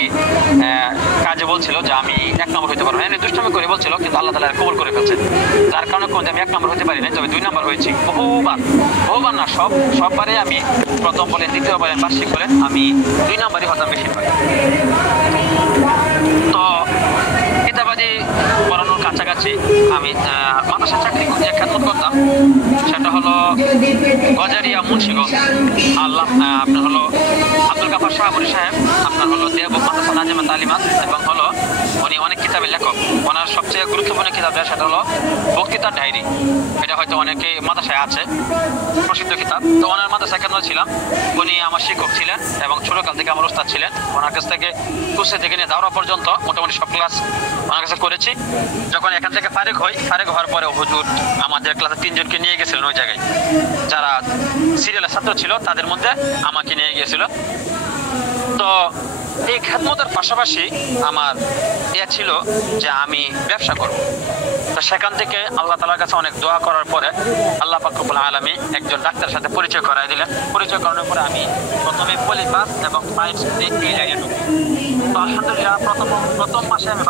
কাজে বলছিল যে আমি 1 নম্বর হইতে পারবো না, দুষ্টামি করে বলছিল, কিন্তু আল্লাহ তাআলা কবুল করে ফেলছে। যার কারণে কোনদিন আমি 1 নম্বর হইতে পারি না, তবে 2 নম্বর হয়েছি বহুবার না, সববারে আমি প্রথম বলেন, দ্বিতীয় বলেন, বার্ষিক বলেন, আমি 2 নম্বরই হতাম বেশিরভাগ। তো হাফেজি পড়ানোর কাছাকাছি আমি মাদ্রাসা চাকরি যে খেদমত করতাম সেটা হলো গজারিয়া মুন্সিগঞ্জ। আল্লাহ আপনার হলো আব্দুল গাফার শাহপুরি সাহেব, আপনার হলো দেব মাদ্রাসা নাজিমা তালিমাত, এবং হলো উনি অনেক কিতাবের লেখক। ওনার সবচেয়ে গুরুত্বপূর্ণ কিতাব সেটা হলো বক্তৃতার ডায়েরি। এটা হয়তো অনেকে মাদ্রাসায় আছে, প্রসিদ্ধ কিতাব। তো ওনার মাদ্রাসায় কেন ছিলাম, উনি আমার শিক্ষক ছিলেন এবং ছোটকাল থেকে আমার ওস্তাদ ছিলেন। ওনার কাছ থেকে কুসে থেকে নিয়ে দাওরা পর্যন্ত মোটামুটি সব ক্লাস ওনার কাছে করেছি। যখন এখান থেকে ফারেক হওয়ার পরে হুজুর আমাদের ক্লাসে 3 জনকে নিয়ে গেছিলেন ওই জায়গায়, যারা সিরিয়ালের ছাত্র ছিল তাদের মধ্যে আমাকে নিয়ে গিয়েছিল। তো এই খেদমতের পাশাপাশি আমার ছিল যে আমি ব্যবসা করব। তো সেখান থেকে আল্লাহ তাআলার কাছে অনেক দোয়া করার পরে আল্লাহ পাক রব্বুল আলামিন একজন ডাক্তারের সাথে পরিচয় করায় দিলেন। পরিচয় করানোর পরে আমি প্রথমে পলিপাস এবং পাইপস এই লাইনে ঢুকি। তো আলহামদুলিল্লাহ প্রথম মাসে আমি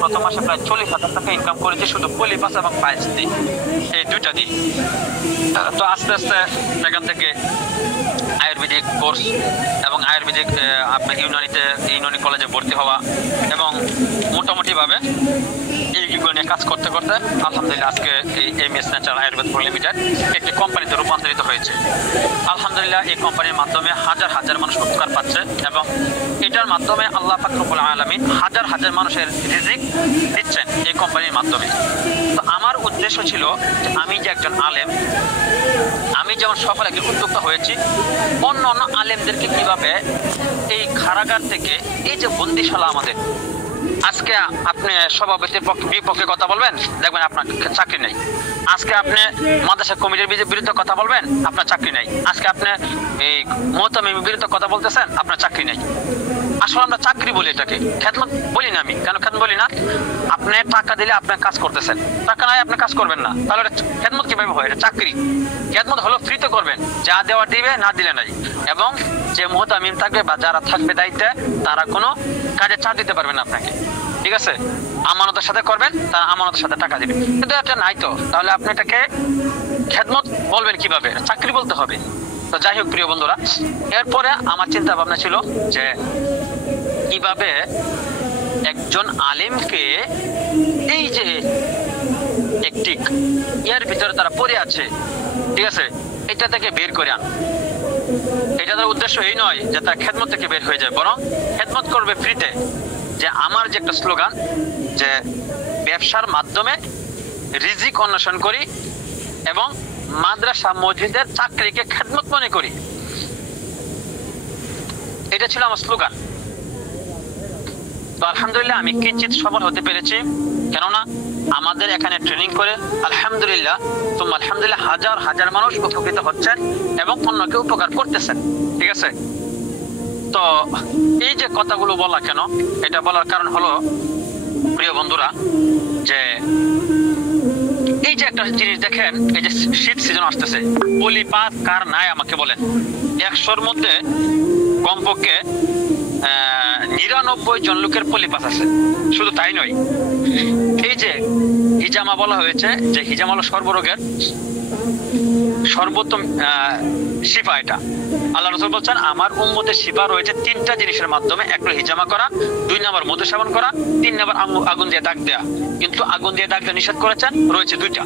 প্রথম মাসে প্রায় 40,000 টাকা ইনকাম করেছি শুধু পলিপাস এবং পাইপস দিয়ে, এই দুইটা দিয়ে। তো আস্তে আস্তে সেখান থেকে আয়ুর্বেদিক কোর্স এবং আয়ুর্বেদিক আপনার ইউনানি কলেজে ভর্তি হওয়া এবং মোটামুটিভাবে এইগুলো নিয়ে কাজ করতে করতে আলহামদুলিল্লাহ আজকে এই এমএস ন্যাচারাল আয়ুর্বেদ লিমিটেড একটি কোম্পানিতে রূপান্তরিত হয়েছে। আলহামদুলিল্লাহ এই কোম্পানির মাধ্যমে হাজার হাজার মানুষ উপকার পাচ্ছে এবং এটার মাধ্যমে আল্লাহ পাক রব্বুল আলামিন হাজার হাজার মানুষের রিজিক দিচ্ছেন এই কোম্পানির মাধ্যমে। তো আমার উদ্দেশ্য ছিল আমি যে একজন আলেম, আমি যেমন সফল একজন উদ্যোক্তা হয়েছি, অন্য অন্য আলেমদেরকে কিভাবে এই কারাগার থেকে, এই যে বন্দিশালা আমাদের, আজকে আপনি সভাপতির বিপক্ষে কথা বলবেন, দেখবেন আপনার চাকরি নেই। আজকে আপনি মাদ্রাসা কমিটির বিরুদ্ধে কথা বলবেন, আপনার চাকরি নেই। আজকে আপনি এই মুহতামিমের বিরুদ্ধে কথা বলতেছেন, আপনার চাকরি নেই। আসলে আমরা চাকরি বলি এটাকে, খেদমত বলি না। আমি কেন খেদমত বলি না? আপনি টাকা দিলে আপনি কাজ করতেছেন, টাকা নাই আপনি কাজ করবেন না, তাহলে খেদমত কিভাবে হয়? এটা চাকরি। খেদমত হলো ফ্রিতে করবেন, যা দেওয়া দিবে, না দিলে নাই। এবং যে মুহতামিম থাকবে বা যারা থাকবে দায়িত্বে, তারা কোনো কাজে চাপ দিতে পারবে না আপনাকে, ঠিক আছে? আমানতের সাথে করবেন, তারা আমানতের সাথে টাকা দিবে। কিন্তু এটা নাই, তো তাহলে আপনি এটাকে খেদমত বলবেন কিভাবে? চাকরি বলতে হবে। তো যাই হোক প্রিয় বন্ধুরা, এরপরে আমার চিন্তা ভাবনা ছিল যে কিভাবে একজন আলেমকে এই যে একটি ইয়ার ভিতরে তারা পড়ে আছে, ঠিক আছে, এটা থেকে বের করে আন। এটা তার উদ্দেশ্য এই নয় যে তার খেদমত থেকে বের হয়ে যায়, বরং খেদমত করবে ফ্রিতে। যে আমার যে একটা স্লোগান, যে ব্যবসার মাধ্যমে রিজিক অন্বেষণ করি এবং মাদ্রাসা মসজিদের চাকরিকে খেদমত মনে করি, এটা ছিল আমার স্লোগান। তো আলহামদুলিল্লাহ আমি কিঞ্চিত সফল হতে পেরেছি, কেননা আমাদের এখানে ট্রেনিং করে আলহামদুলিল্লাহ হাজার হাজার মানুষ উপকৃত হচ্ছেন এবং অন্যকে উপকার করতেছেন, ঠিক আছে? তো এই যে কথাগুলো বলা কেন, এটা বলার কারণ হলো প্রিয় বন্ধুরা, যে এই যে একটা জিনিস দেখেন, এই যে শীত সিজন আসতেছে, পলিপাস কার নাই আমাকে বলেন? 100-র মধ্যে কমপক্ষে 99 জন লোকের পলিপাস আছে। শুধু তাই নয়, এই যে হিজামা বলা হয়েছে, যে হিজামা হলো সর্বরোগের সর্বোত্তম শিফা। এটা আল্লাহ রাসূল বলছেন আমার উম্মতের শিফা রয়েছে 3টা জিনিসের মাধ্যমে। 1 হিজামা করা, 2 নম্বর মধু সেবন করা, 3 নম্বর আগুন দিয়ে দাগ দেয়া। কিন্তু আগুন দিয়ে দাগ দেওয়া নিষেধ করেছেন, রয়েছে 2টা।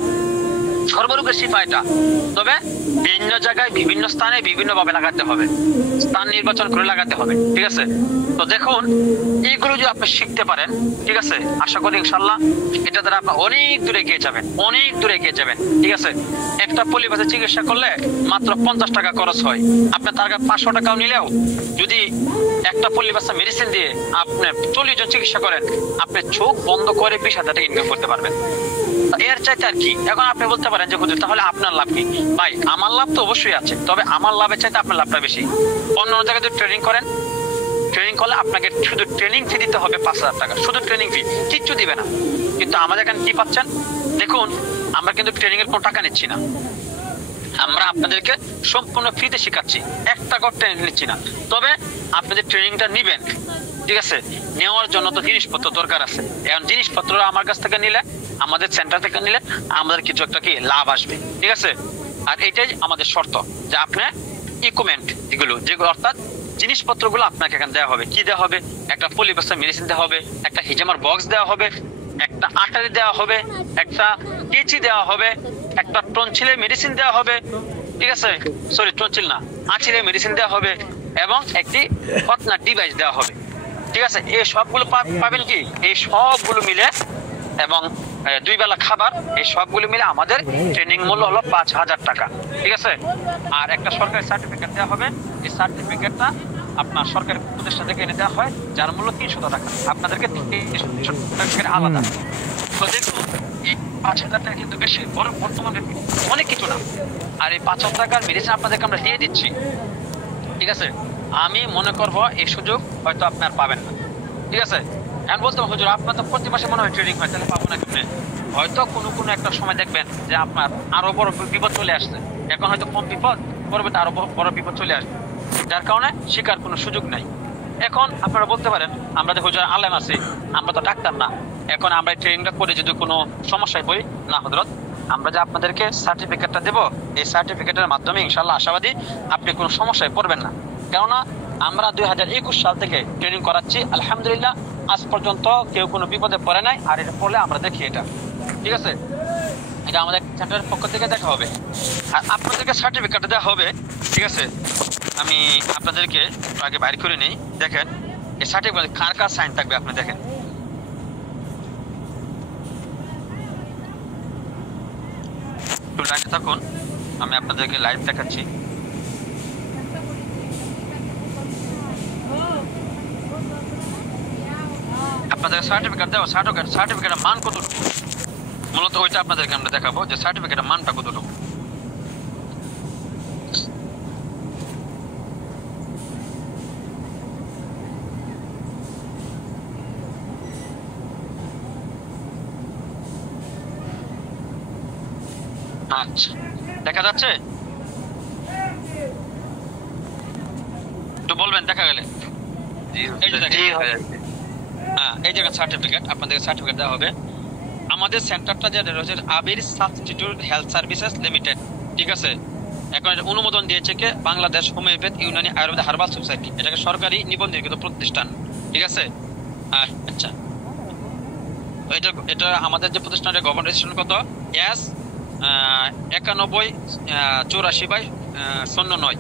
সর্বরোগের শিফা এটা, তবে বিভিন্ন জায়গায় বিভিন্ন স্থানে বিভিন্ন ভাবে লাগাতে হবে, স্থান নির্বাচন করে লাগাতে হবে, ঠিক আছে? তো দেখুন, এইগুলো যদি আপনি শিখতে পারেন, ঠিক আছে, আশা করি ইনশাআল্লাহ এটা দ্বারা আপনি অনেক দূরে এগিয়ে যাবেন, ঠিক আছে? একটা পলিপাসের চিকিৎসা করলে মাত্র 50 টাকা খরচ হয়। আপনি তার 500 টাকাও নিলেও যদি একটা পলিপাসের মেডিসিন দিয়ে আপনি 40 জন চিকিৎসা করেন, আপনি চোখ বন্ধ করে 20,000 টাকা ইনকাম করতে পারবেন। এর চাইতে আর কি? এখন আপনি বলতে পারেন যে হুজুর তাহলে আপনার লাভ কি? ভাই, আমার লাভ তো অবশ্যই আছে, তবে আমার লাভের চাইতে আপনার লাভটা বেশি। অন্য জায়গায় যদি ট্রেনিং করেন, ট্রেনিং করলে আপনাকে শুধু ট্রেনিং ফি দিতে হবে 5,000 টাকা, শুধু ট্রেনিং ফি, কিচ্ছু দিবে না। কিন্তু আমাদের এখানে কি পাচ্ছেন দেখুন, আমরা কিন্তু ট্রেনিং এর কোনো টাকা নিচ্ছি না, আমরা আপনাদেরকে সম্পূর্ণ ফ্রিতে শেখাচ্ছি, 1 টাকাও ট্রেনিং নিচ্ছি না। তবে আপনাদের ট্রেনিংটা নিবেন, ঠিক আছে? নেওয়ার জন্য তো জিনিসপত্র দরকার আছে। এখন জিনিসপত্র আমার কাছ থেকে নিলে, আমাদের সেন্টার থেকে নিলে আমাদের কিছু একটা কি লাভ আসবে, ঠিক আছে? আর এটাই আমাদের শর্ত, যে আপনি ইকুইপমেন্ট যেগুলো অর্থাৎ জিনিসপত্রগুলো আপনাকে এখানে দেওয়া হবে। কি দেওয়া হবে? একটা পলিবাসের মেডিসিন দেওয়া হবে, একটা হিজামার বক্স দেওয়া হবে, একটা আটারি দেওয়া হবে, একটা কেচি দেওয়া হবে, একটা টনসিলের মেডিসিন দেওয়া হবে, ঠিক আছে, সরি টনসিল না, আঁচিলের মেডিসিন দেওয়া হবে, এবং একটি কটনা ডিভাইস দেওয়া হবে, ঠিক আছে। এই সবগুলো পাবেন কি? এই সবগুলো মিলে, এবং 2 বেলা খাবার, এই সবগুলো মিলে আমাদের ট্রেনিং মূল্য হলো 5,000 টাকা, ঠিক আছে। আর একটা সরকারি সার্টিফিকেট দেওয়া হবে। এই সার্টিফিকেটটা আপনার সরকারি প্রতিষ্ঠান থেকে এনে দেওয়া হয়, যার মূল্য 300 টাকা। আপনাদেরকে 300 টাকা আলাদা। তো দেখুন, এই 5,000 টাকা কিন্তু বেশি, বর্তমানে অনেক কিছু না। আর এই 5,000 টাকার মেডিসিন আপনাদেরকে আমরা দিয়ে দিচ্ছি, ঠিক আছে। আমি মনে করব এই সুযোগ হয়তো আপনার পাবেন না, ঠিক আছে। এখন বলতে হুজুর আপনার তো প্রতি মাসে মনে হয় ট্রেনিং হয়, তাহলে পাবো না কেমনে? হয়তো কোনো একটা সময় দেখবেন যে আপনার আরো বড় বিপদ চলে আসছে। এখন হয়তো কম বিপদ, পরবর্তী আরো বড় বিপদ চলে আসবে, যার কারণে শেখার কোনো সুযোগ নাই। এখন আপনারা বলতে পারেন আমরা যে হুজুর আলেম আছি, আমরা তো ডাক্তার না, এখন আমরা ট্রেনিংটা করে যদি কোনো সমস্যায় পড়ি, না হযরত, আমরা যে আপনাদেরকে সার্টিফিকেটটা দেব, এই সার্টিফিকেটের মাধ্যমে ইনশাআল্লাহ আশাবাদী আপনি কোনো সমস্যায় পড়বেন না। কেননা আমরা 2021 সাল থেকে ট্রেনিং করাচ্ছি, আলহামদুলিল্লাহ আজ পর্যন্ত কেউ কোনো বিপদে পড়ে নাই। আর এটা পড়লে আমরা দেখি এটা, ঠিক আছে, এটা আমাদের সেন্টারের পক্ষ থেকে দেখা হবে। আর আপনাদেরকে সার্টিফিকেট দেওয়া হবে, ঠিক আছে। আমি আপনাদেরকে আগে বাইর করে নিই। দেখেন এই সার্টিফিকেট কার কার সাইন থাকবে, আপনি দেখেন। একটু লাইনে থাকুন, আমি আপনাদেরকে লাইভ দেখাচ্ছি। আপনাদের সার্টিফিকেট দেওয়া, সার্টিফিকেটের মান কতটুকু, মূলত ওইটা আপনাদেরকে আমরা দেখাবো যে সার্টিফিকেটের মানটা কতটুকু। আচ্ছা, দেখা যাচ্ছে? একটু বলবেন দেখা গেলে। এই যে দেখেন, হ্যাঁ, এই জায়গায় সার্টিফিকেট, আপনাদের সার্টিফিকেট দেওয়া হবে। আমাদের সেন্টারটা যে রয়েছে Abir substitute health services limited, ঠিক আছে। এখন এটা অনুমোদন দিয়েছে কে? Bangladesh homeopathy Unani Ayurveda herbal society, এটাকে সরকারি নিবন্ধিত প্রতিষ্ঠান, ঠিক আছে। আচ্ছা, এটা আমাদের যে প্রতিষ্ঠানের গভর্নমেন্ট রেজিস্ট্রেশন কত? এস 91/84/09।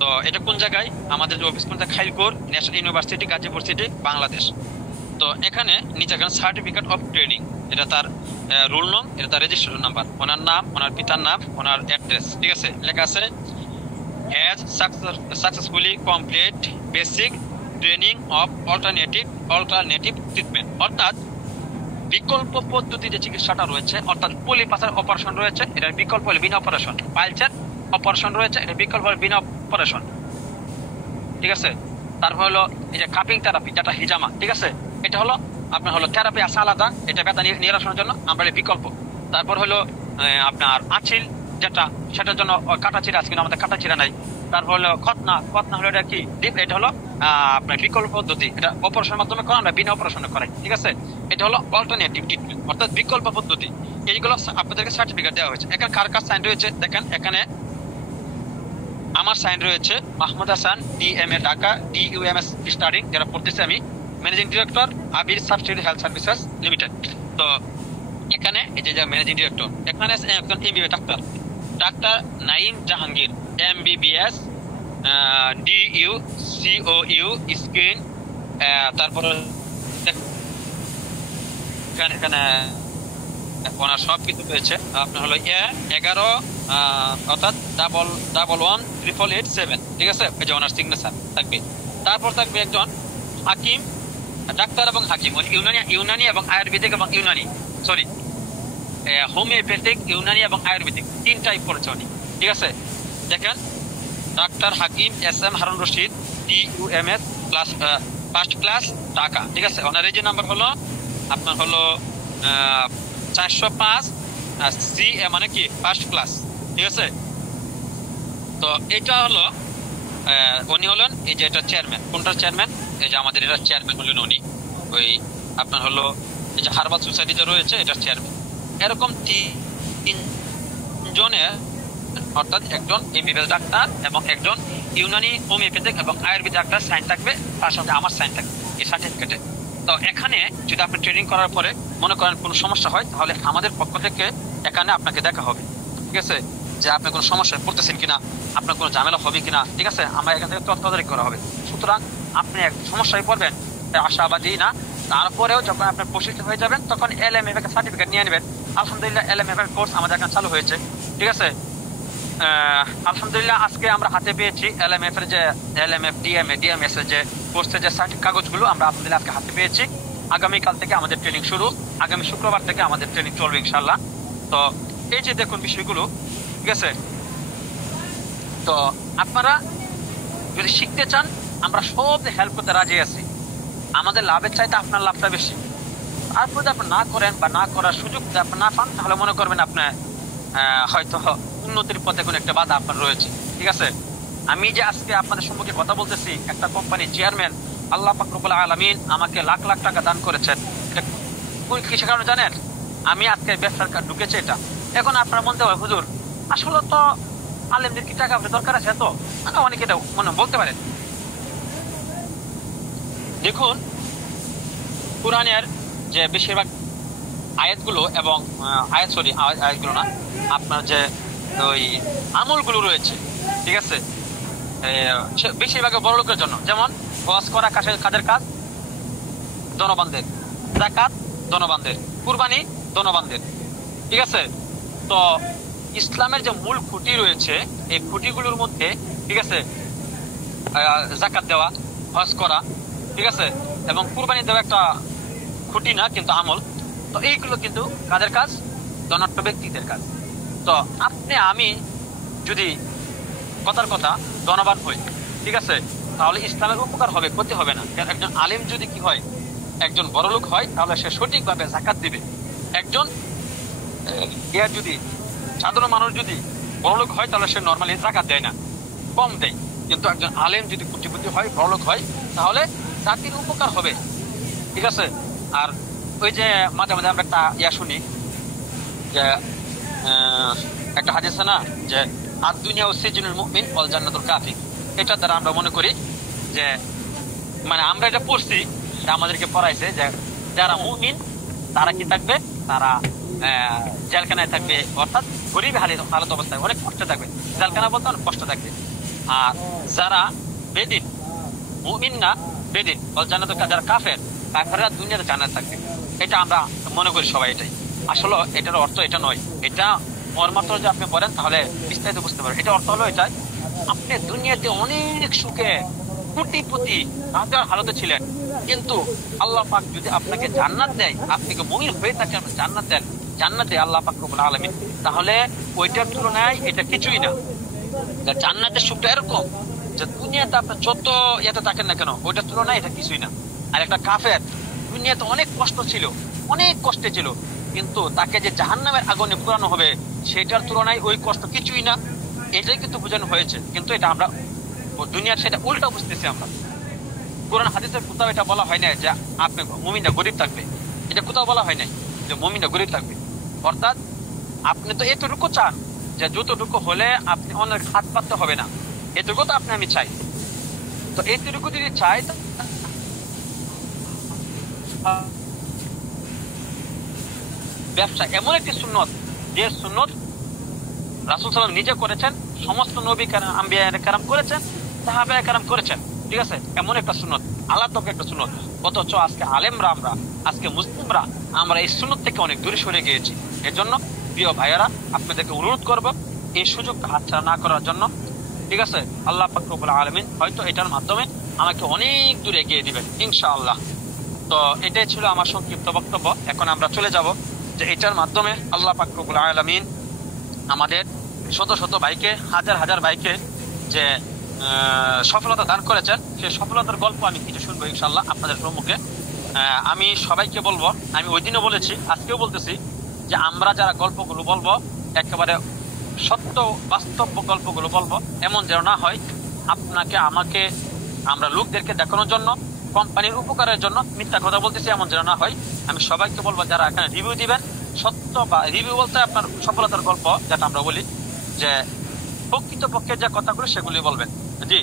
তো এটা কোন জায়গায়? আমাদের যে অফিস কোনটা? Khailpur national university, Gazipur city, Bangladesh. তো এখানে নিচে সার্টিফিকেট অফ ট্রেনিং, এটা তার রুল নং, এটা তার রেজিস্ট্রেশন নাম্বার, ওনার নাম, ওনার পিতার নাম, ওনার অ্যাড্রেস, ঠিক আছে, লেখা আছে। Has successfully complete basic training of alternative treatment, অর্থাৎ বিকল্প পদ্ধতি যে চিকিৎসাটা রয়েছে, অর্থাৎ পলিপাসার অপারেশন রয়েছে, এটার বিকল্প হলে বিনা অপারেশন। পাইলসের অপারেশন রয়েছে, এটা বিকল্প হলে বিনা অপারেশন, ঠিক আছে। তারপর হলো এই যে কাপিং থেরাপি, যেটা হিজামা, ঠিক আছে, এটা হলো আপনার হলো থেরাপি আছে আলাদা, এটা ব্যথা নিরসনের জন্য, আমরা বিকল্প। তারপর হলো আপনার আঁচিল, যেটা সেটার জন্য কাটাচিরা আছে, কিন্তু আমাদের কাটাচিরা নাই। তারপর হলো খতনা হলো এটা কি? এটা হলো আপনার বিকল্প পদ্ধতি, এটা অপারেশনের মাধ্যমে করা, আমরা বিনা অপারেশনে করাই, ঠিক আছে। এটা হলো অল্টারনেটিভ ট্রিটমেন্ট, অর্থাৎ বিকল্প পদ্ধতি। এইগুলো আপনাদেরকে সার্টিফিকেট দেওয়া হয়েছে। এখানে কার কার সাইন রয়েছে দেখেন, এখানে আমার সাইন রয়েছে Mahmud Hasan, DMA Dhaka, DUMS studying, যারা পড়তেছে আমি, ম্যানেজিং ডিরেক্টর আবির সাবস্টিটিউট হেলথ সার্ভিসেস লিমিটেড। তো এখানে এই যে ম্যানেজিং ডিরেক্টর, এখানে একজন MBA doctor Naim Jahangir, MBBS, DU COU screen. তারপর এখানে ওনার সব কিছু রয়েছে। আপনার হলো 11 অর্থাৎ 118887, ঠিক আছে, এই যে ওনার সিগনেচার থাকবে। তারপর থাকবে একজন হাকিম, ডাক্তার এবং হাকিম, ইউনানি এবং আয়ুর্বেদিক এবং হোমিওপ্যাথিক, ইউনানি এবং আয়ুর্বেদিক, 3 টাইপ করেছে উনি, ঠিক আছে। দেখেন ডাক্তার হাকিম SM Harun Rashid, DUMS plus first class Dhaka, ঠিক আছে। ওনার রেজি নাম্বার হলো আপনার হলো 405 CA, মানে কি ফার্স্ট ক্লাস, ঠিক আছে। তো এটা হলো উনি হলেন এই যে এটা চেয়ারম্যান। কোনটার চেয়ারম্যান? এই যে আমাদের এটা চেয়ারম্যান হলেন উনি, ওই আপনার হলো এই যে হার্বাল সোসাইটি যে রয়েছে এটার চেয়ারম্যান। এরকম 3 জনের, অর্থাৎ একজন MBBS ডাক্তার এবং একজন ইউনানি, হোমিওপ্যাথিক এবং আয়ুর্বেদিক একটা সাইন থাকবে, তার সাথে আমার সাইন থাকবে এই সার্টিফিকেটে। তো এখানে যদি আপনি ট্রেনিং করার পরে মনে করেন কোনো সমস্যা হয়, তাহলে আমাদের পক্ষ থেকে এখানে আপনাকে দেখা হবে, ঠিক আছে, যে আপনি কোনো সমস্যায় পড়তেছেন কিনা, আপনার কোনো ঝামেলা হবে কিনা, ঠিক আছে, আমরা এখান থেকে তদারকি করা হবে। সুতরাং আপনি এক সমস্যায় পড়বেন আশাবাদী না, তারপরেও যখন আপনি প্রশিক্ষিত হয়ে যাবেন তখন LMF এর সার্টিফিকেট নিয়ে নেবেন। আলহামদুলিল্লাহ LMF এর কোর্স আমাদের এখানে চালু হয়েছে, ঠিক আছে। আলহামদুলিল্লাহ আজকে আমরা হাতে পেয়েছি LMF এর যে LMF DMS এর যে কোর্সের যে কাগজগুলো আমরা আলহামদুলিল্লাহ আজকে হাতে পেয়েছি। আগামীকাল থেকে আমাদের ট্রেনিং শুরু, আগামী শুক্রবার থেকে আমাদের ট্রেনিং চলবে ইনশাল্লাহ। তো এই যে দেখুন বিষয়গুলো, ঠিক আছে। তো আপনারা যদি শিখতে চান আমরা সব হেল্প করতে রাজি আছি, আমাদের লাভের চাইতে আপনার লাভটা বেশি। তারপর যদি আপনি না করেন বা না করার সুযোগ যদি আপনি না পান, তাহলে মনে করবেন আপনার হয়তো উন্নতির পথে কোনো একটা বাধা আপনার রয়েছে, ঠিক আছে। আমি যে আজকে আপনাদের সম্পর্কে কথা বলতেছি, একটা কোম্পানির চেয়ারম্যান আল্লাহ পাক রব্বুল আলামিন আমাকে লাখ লাখ টাকা দান করেছেন। এটা কিসের কারণে জানেন? আমি আজকে ব্যবসার ঢুকেছি এটা। এখন আপনার মনে হয় হুজুর আসলে তো আলেমদের কি টাকা দরকার আছে, তো অনেকে এটা মনে বলতে পারেন। দেখুন কুরআনের যে বেশিরভাগ আয়াতগুলো এবং আয়াতগুলো না, আপনার যে ওই আমলগুলো রয়েছে, ঠিক আছে, বেশিরভাগ বড় লোকের জন্য। যেমন ওয়াজ করা কাজের কাজ ধনবানদের, যাকাত ধনবানদের, কুরবানি ধনবানদের, ঠিক আছে। তো ইসলামের যে মূল খুঁটি রয়েছে এই খুঁটিগুলোর মধ্যে, ঠিক আছে, যাকাত দেওয়া, হজ করা, ঠিক আছে, এবং কুরবানি দেওয়া একটা খুঁটি না কিন্তু আমল। তো এইগুলো কিন্তু কাদের কাজ? ধনাঢ্য ব্যক্তিদের কাজ। তো আপনি আমি যদি কথার কথা ধনবান হই, ঠিক আছে, তাহলে ইসলামের উপকার হবে, ক্ষতি হবে না। একজন আলেম যদি কি হয়, একজন বড় লোক হয়, তাহলে সে সঠিকভাবে যাকাত দিবে। একজন যদি সাধারণ মানুষ যদি বড় লোক হয়, তাহলে সে নর্মালি যাকাত দেয় না, কম দেয়। কিন্তু একজন আলেম যদি কোটিপতি হয়, বড় লোক হয়, তাহলে জাতির উপকার হবে, ঠিক আছে। আর ওই যে মাঝে মাঝে আমরা একটা শুনি যে একটা হাদিস আছে না, যে আদ-দুনিয়া সিজনুল মুমিন ওয়াল জান্নাতুল কাফির। এটা দ্বারা আমরা মনে করি যে মানে আমরা এটা পড়ছি, আমাদেরকে পড়াইছে যে যারা মুমিন তারা কি থাকবে, তারা জেলখানায় থাকবে, অর্থাৎ গরিব হালত অবস্থায় অনেক কষ্ট থাকবে। জেলখানা বলতে অনেক কষ্ট থাকবে। আর যারা বেদিন, মুমিন না বেদিন, ওয়াল জান্নাতুল কাফির, যারা কাফেররা দুনিয়াতে জান্নাতে থাকবে। এটা আমরা মনে করি সবাই এটাই। আসলে এটার অর্থ এটা নয়। এটা ওর মাত্র যে আপনি বলেন তাহলে বিস্তারিত বুঝতে পারবেন। এটা অর্থ হলো এটাই, আপনি দুনিয়াতে অনেক সুখে কোটিপতি হালতে ছিলেন, কিন্তু আল্লাহ পাক যদি আপনাকে জান্নাত দেয়, আপনি কি মুমিন হয়ে থাকেন, জান্নাত দেন, জান্নাতে আল্লাহ পাক রব্বুল আলামিন, তাহলে ওইটার তুলনায় এটা কিছুই না। জান্নাতের সুখটা এরকম যে দুনিয়াতে আপনি যত ইয়েতে থাকেন না কেন, ওইটার তুলনায় এটা কিছুই না। আর একটা কাফের দুনিয়াতে অনেক কষ্ট ছিল, অনেক কষ্টে ছিল, কিন্তু তাকে যে জাহান্নামের আগুনে পোড়ানো হবে, সেটার তুলনায় ওই কষ্ট কিছুই না। এটাই কিন্তু বোঝানো হয়েছে, কিন্তু এটা আমরা দুনিয়ার সেটা উল্টা বুঝতেছি। আমরা কোরআন হাদিসের কোথাও এটা বলা হয় না যে আপনি মুমিনরা গরিব থাকবে, এটা কোথাও বলা হয় নাই যে মুমিনরা গরিব থাকবে। অর্থাৎ আপনি তো এতটুকু চান যে যতটুকু হলে আপনি অনেক হাত পাততে হবে না, এটুকু তো আপনি আমি চাই। তো এতটুকু যদি চাই, ব্যবসা এমন একটি সুন্নত, যে সুন্নত রাসূল সাল্লাল্লাহু নিজে করেছেন, সমস্ত নবী আম্বিয়া কেরাম করেছেন, সাহাবা কেরাম করেছেন, ঠিক আছে। এমন একটা সুন্নত, আলাদা একটা সুন্নত। অথচ আজকে আলেমরা, আমরা আজকে মুসলিমরা, আমরা এই সুন্নত থেকে অনেক দূরে সরে গিয়েছি। এর জন্য প্রিয় ভাইয়ারা, আপনাদেরকে অনুরোধ করব এই সুযোগটা হাতছাড়া না করার জন্য, ঠিক আছে। আল্লাহ পাক রব্বুল আলামিন হয়তো এটার মাধ্যমে আমাকে অনেক দূরে এগিয়ে দিবেন ইনশাআল্লাহ। তো এটাই ছিল আমার সংক্ষিপ্ত বক্তব্য। এখন আমরা চলে যাব যে এটার মাধ্যমে আল্লাহ পাক রব্বুল আলামিন আমাদের শত শত ভাইকে, হাজার হাজার ভাইকে যে সফলতা দান করেছেন, সেই সফলতার গল্প আমি কিছু শুনবো ইনশাআল্লাহ আপনাদের সম্মুখে। আমি সবাইকে বলবো, আমি ওই দিনও বলেছি, আজকেও বলতেছি, যে আমরা যারা গল্পগুলো বলবো একেবারে সত্য বাস্তব গল্পগুলো বলবো। এমন যেন না হয় আপনাকে আমাকে আমরা লোকদেরকে দেখানোর জন্য, কোম্পানির উপকারের জন্য মিথ্যা কথা বলতেছি, এমন যেন না হয়। আমি সবাইকে বলবো যারা এখানে রিভিউ দিবেন, সত্য বা রিভিউ বলতে আপনার সফলতার গল্প যেটা আমরা বলি, যে প্রকৃতপক্ষে যে কথাগুলো সেগুলি বলবেন। জি,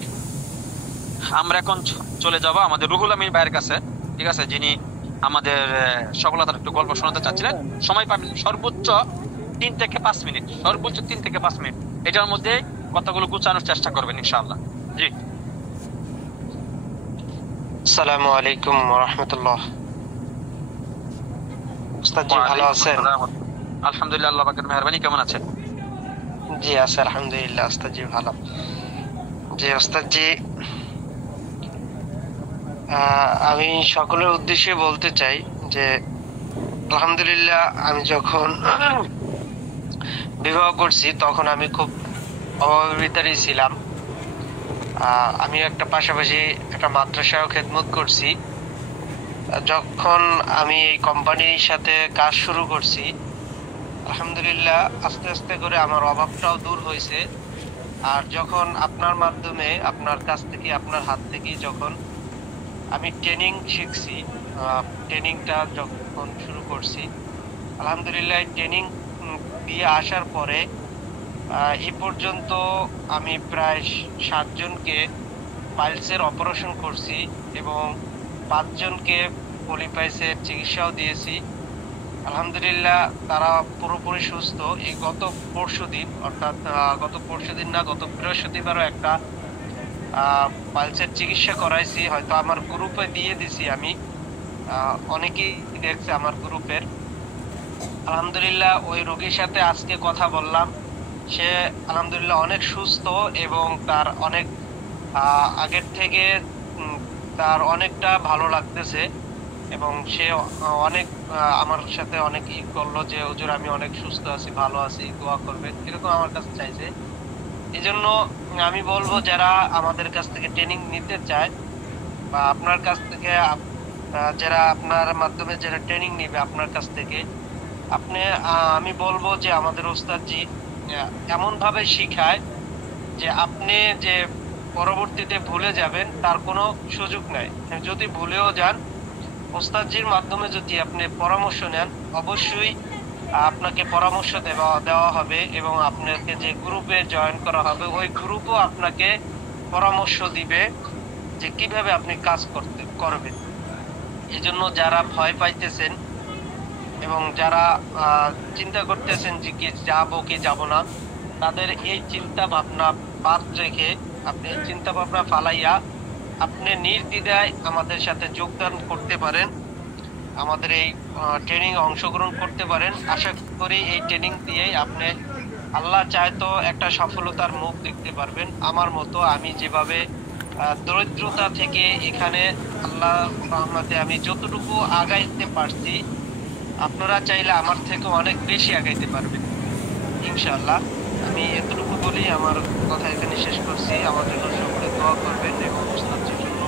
আমরা এখন চলে যাব আমাদের রুহুল আমিন ভাইয়ের কাছে, ঠিক আছে, যিনি আমাদের সফলতার একটু গল্প শোনাতে চাচ্ছিলেন। সময় পাবেন সর্বোচ্চ 3 থেকে 5 মিনিট, সর্বোচ্চ 3 থেকে 5 মিনিট, এটার মধ্যে কথাগুলো গুছানোর চেষ্টা করবেন ইনশাআল্লাহ। জি। আসসালামু আলাইকুম ওয়া রাহমাতুল্লাহ। উস্তাদ জি ভালো আছেন? আলহামদুলিল্লাহ, আল্লাহ পাকের মেহেরবানি। কেমন আছেন? জি আছে আলহামদুলিল্লাহ। উস্তাদ জি ভালো। জি উস্তাদ জি, আমি সকলের উদ্দেশ্যে বলতে চাই যে আলহামদুলিল্লাহ আমি যখন বিবাহ করছি তখন আমি খুব অভাবের ভিতরেই ছিলাম। আমি একটা পাশাপাশি একটা মাদ্রাসাও খেদমত করছি। যখন আমি এই কোম্পানির সাথে কাজ শুরু করছি আলহামদুলিল্লাহ আস্তে আস্তে করে আমার অভাবটাও দূর হয়েছে। আর যখন আপনার মাধ্যমে, আপনার কাছ থেকে, আপনার হাত থেকে যখন আমি ট্রেনিং শিখছি, ট্রেনিংটা যখন শুরু করছি আলহামদুলিল্লাহ ট্রেনিং দিয়ে আসার পরে এই পর্যন্ত আমি প্রায় 7 জনকে পাইলসের অপারেশন করছি এবং 5 জনকে পলিপাইসের চিকিৎসাও দিয়েছি। আলহামদুলিল্লাহ তারা পুরোপুরি সুস্থ। এই গত পরশুদিন, অর্থাৎ গত পরশুদিন না, গত বৃহস্পতিবারও একটা পাইলসের চিকিৎসা করাইছি। হয়তো আমার গ্রুপে দিয়ে দিছি, আমি অনেকেই দেখছে আমার গ্রুপের। আলহামদুলিল্লাহ ওই রোগীর সাথে আজকে কথা বললাম, সে আলহামদুলিল্লাহ অনেক সুস্থ এবং তার অনেক আগের থেকে তার অনেকটা ভালো লাগতেছে এবং সে অনেক আমার সাথে অনেক করলো যে হুজুর আমি অনেক সুস্থ আছি, ভালো আছি, দোয়া করবেন, এরকম আমার কাছে চাইছে। এই জন্য আমি বলবো যারা আমাদের কাছ থেকে ট্রেনিং নিতে চায় বা আপনার কাছ থেকে যারা আপনার মাধ্যমে যারা ট্রেনিং নিবে আপনার কাছ থেকে, আমি বলবো যে আমাদের ওস্তাদজি এমন ভাবে শিখায় যে আপনি যে পরবর্তীতে ভুলে যাবেন তার কোনো সুযোগ নাই। যদি ভুলেও যান ওস্তাদজির মাধ্যমে যদি আপনি পরামর্শ নেন অবশ্যই আপনাকে পরামর্শ দেওয়া হবে এবং আপনাকে যে গ্রুপে জয়েন করা হবে ওই গ্রুপও আপনাকে পরামর্শ দিবে যে কিভাবে আপনি কাজ করবেন। এই জন্য যারা ভয় পাইতেছেন এবং যারা চিন্তা করতেছেন যে কি যাবো কি যাব না, তাদের এই চিন্তা ভাবনা বাদ রেখে আপনি চিন্তা ভাবনা ফালাইয়া আপনি নির্দ্বিধায় আমাদের সাথে যোগদান করতে পারেন, আমাদের এই ট্রেনিং অংশগ্রহণ করতে পারেন। আশা করি এই ট্রেনিং দিয়েই আপনি আল্লাহ চায় তো একটা সফলতার মুখ দেখতে পারবেন। আমার মতো আমি যেভাবে দরিদ্রতা থেকে এখানে আল্লাহ রহমতে আমি যতটুকু আগাইতে পারছি আপনারা চাইলে আমার থেকে অনেক বেশি আগাইতে পারবেন ইনশাআল্লাহ। আমি এতটুকু বলি আমার কথা এখানে শেষ করছি। আমার জন্য সকলে দোয়া করবেন এবং ওস্তাদজির জন্য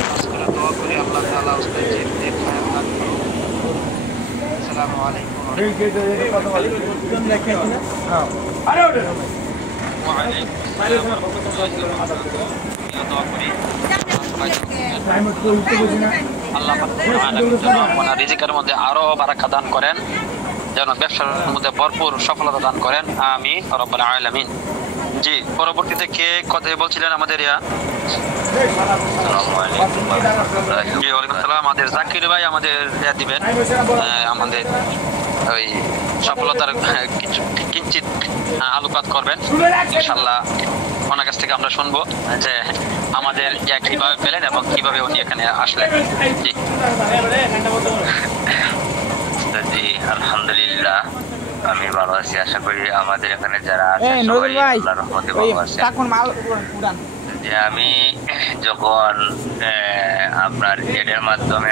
খাস করে দোয়া করি আল্লাহ তাআলা ওস্তাদজির নেখায়াত দান করুন। আসসালামু আলাইকুম। আল্লাহ রিজিকের মধ্যে আরো বারাকা দান করেন, যেন ব্যবসার মধ্যে ভরপুর সফলতা দান করেন, আমিন রব্বুল আলামিন। জি, পরবর্তীতে কে কথা বলছিলেন আমাদের জি ওয়ালাইকুম আসসালাম, আমাদের জাকির ভাই আমাদের দিবেন আমাদের ওই সফলতার কিছু কিঞ্চিত আলোকপাত করবেন ইনশাআল্লাহ। ওনার কাছ থেকে আমরা শুনবো যে আমাদের কিভাবে পেলেন এবং কিভাবে উনি এখানে আসলেন। জি জি আলহামদুলিল্লাহ আমি ভালো আছি। আশা করি আমাদের এখানে যারা আছে সবাই আল্লাহর রহমতে ভালো আছে। যে আমি যখন আপনার এর মাধ্যমে